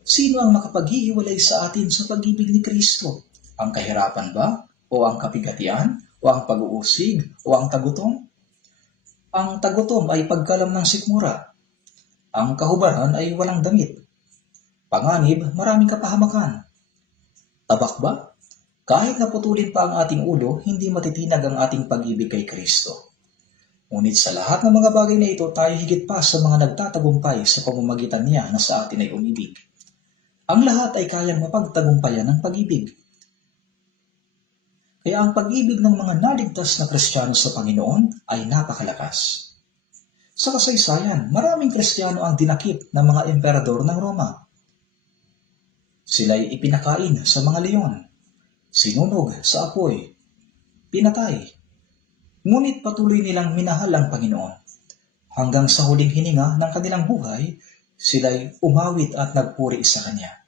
sino ang makapaghihiwalay sa atin sa pag-ibig ni Kristo? Ang kahirapan ba? O ang kapigatian? O ang pag-uusig? O ang tagutom? Ang tagutom ay pagkalam ng sikmura. Ang kahubaran ay walang damit. Panganib, maraming kapahamakan. Tabak ba? Kahit naputulin pa ang ating ulo, hindi matitinag ang ating pag-ibig kay Kristo. Ngunit sa lahat ng mga bagay na ito, tayo higit pa sa mga nagtatagumpay sa pamamagitan niya na sa atin ay umibig. Ang lahat ay kayang mapagtagumpayan ng pag-ibig. Kaya ang pag-ibig ng mga naligtas na Kristiyano sa Panginoon ay napakalakas. Sa kasaysayan, maraming Kristiyano ang dinakip ng mga emperador ng Roma. Sila'y ipinakain sa mga leon, sinunog sa apoy, pinatay. Ngunit patuloy nilang minahal ang Panginoon. Hanggang sa huling hininga ng kanilang buhay, sila'y umawit at nagpuri sa Kanya.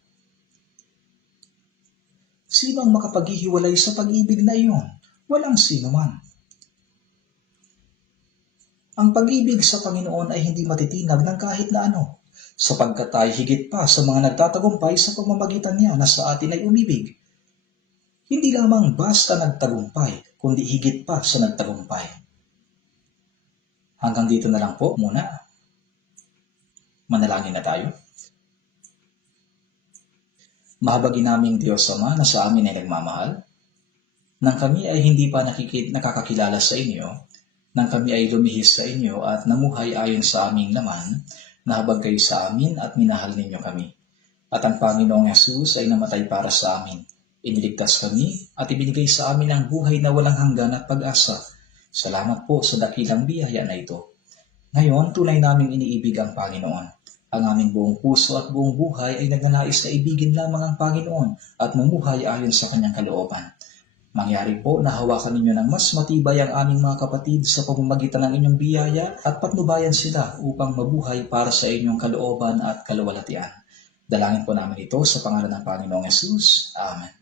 Sino ang makapaghihiwalay sa pag-ibig na iyon? Walang sino man. Ang pag-ibig sa Panginoon ay hindi matitinag ng kahit na ano, sapagkat tayo higit pa sa mga nagtatagumpay sa pamamagitan niya na sa atin ay umibig. Hindi lamang basta nagtagumpay, kundi higit pa sa nagtagumpay. Hanggang dito na lang po muna. Manalangin na tayo. Mahabagin naming Diyos Ama na sa amin ay nagmamahal, nang kami ay hindi pa nakakakilala sa inyo, nang kami ay lumihis sa inyo at namuhay ayon sa aming laman, nahabag kayo sa amin at minahal ninyo kami. At ang Panginoong Hesus ay namatay para sa amin. Iniligtas kami at ibinigay sa amin ang buhay na walang hanggan at pag-asa. Salamat po sa dakilang biyaya na ito. Ngayon, tunay naming iniibig ang Panginoon. Ang aming buong puso at buong buhay ay nagnanais na ibigin lamang ang Panginoon at mamuhay ayon sa Kanyang kalooban. Mangyari po na hawakan ninyo ng mas matibay ang aming mga kapatid sa pamamagitan ng inyong biyaya at patnubayan sila upang mabuhay para sa inyong kalooban at kaluwalhatian. Dalangin po namin ito sa pangalan ng Panginoong Hesus. Amen.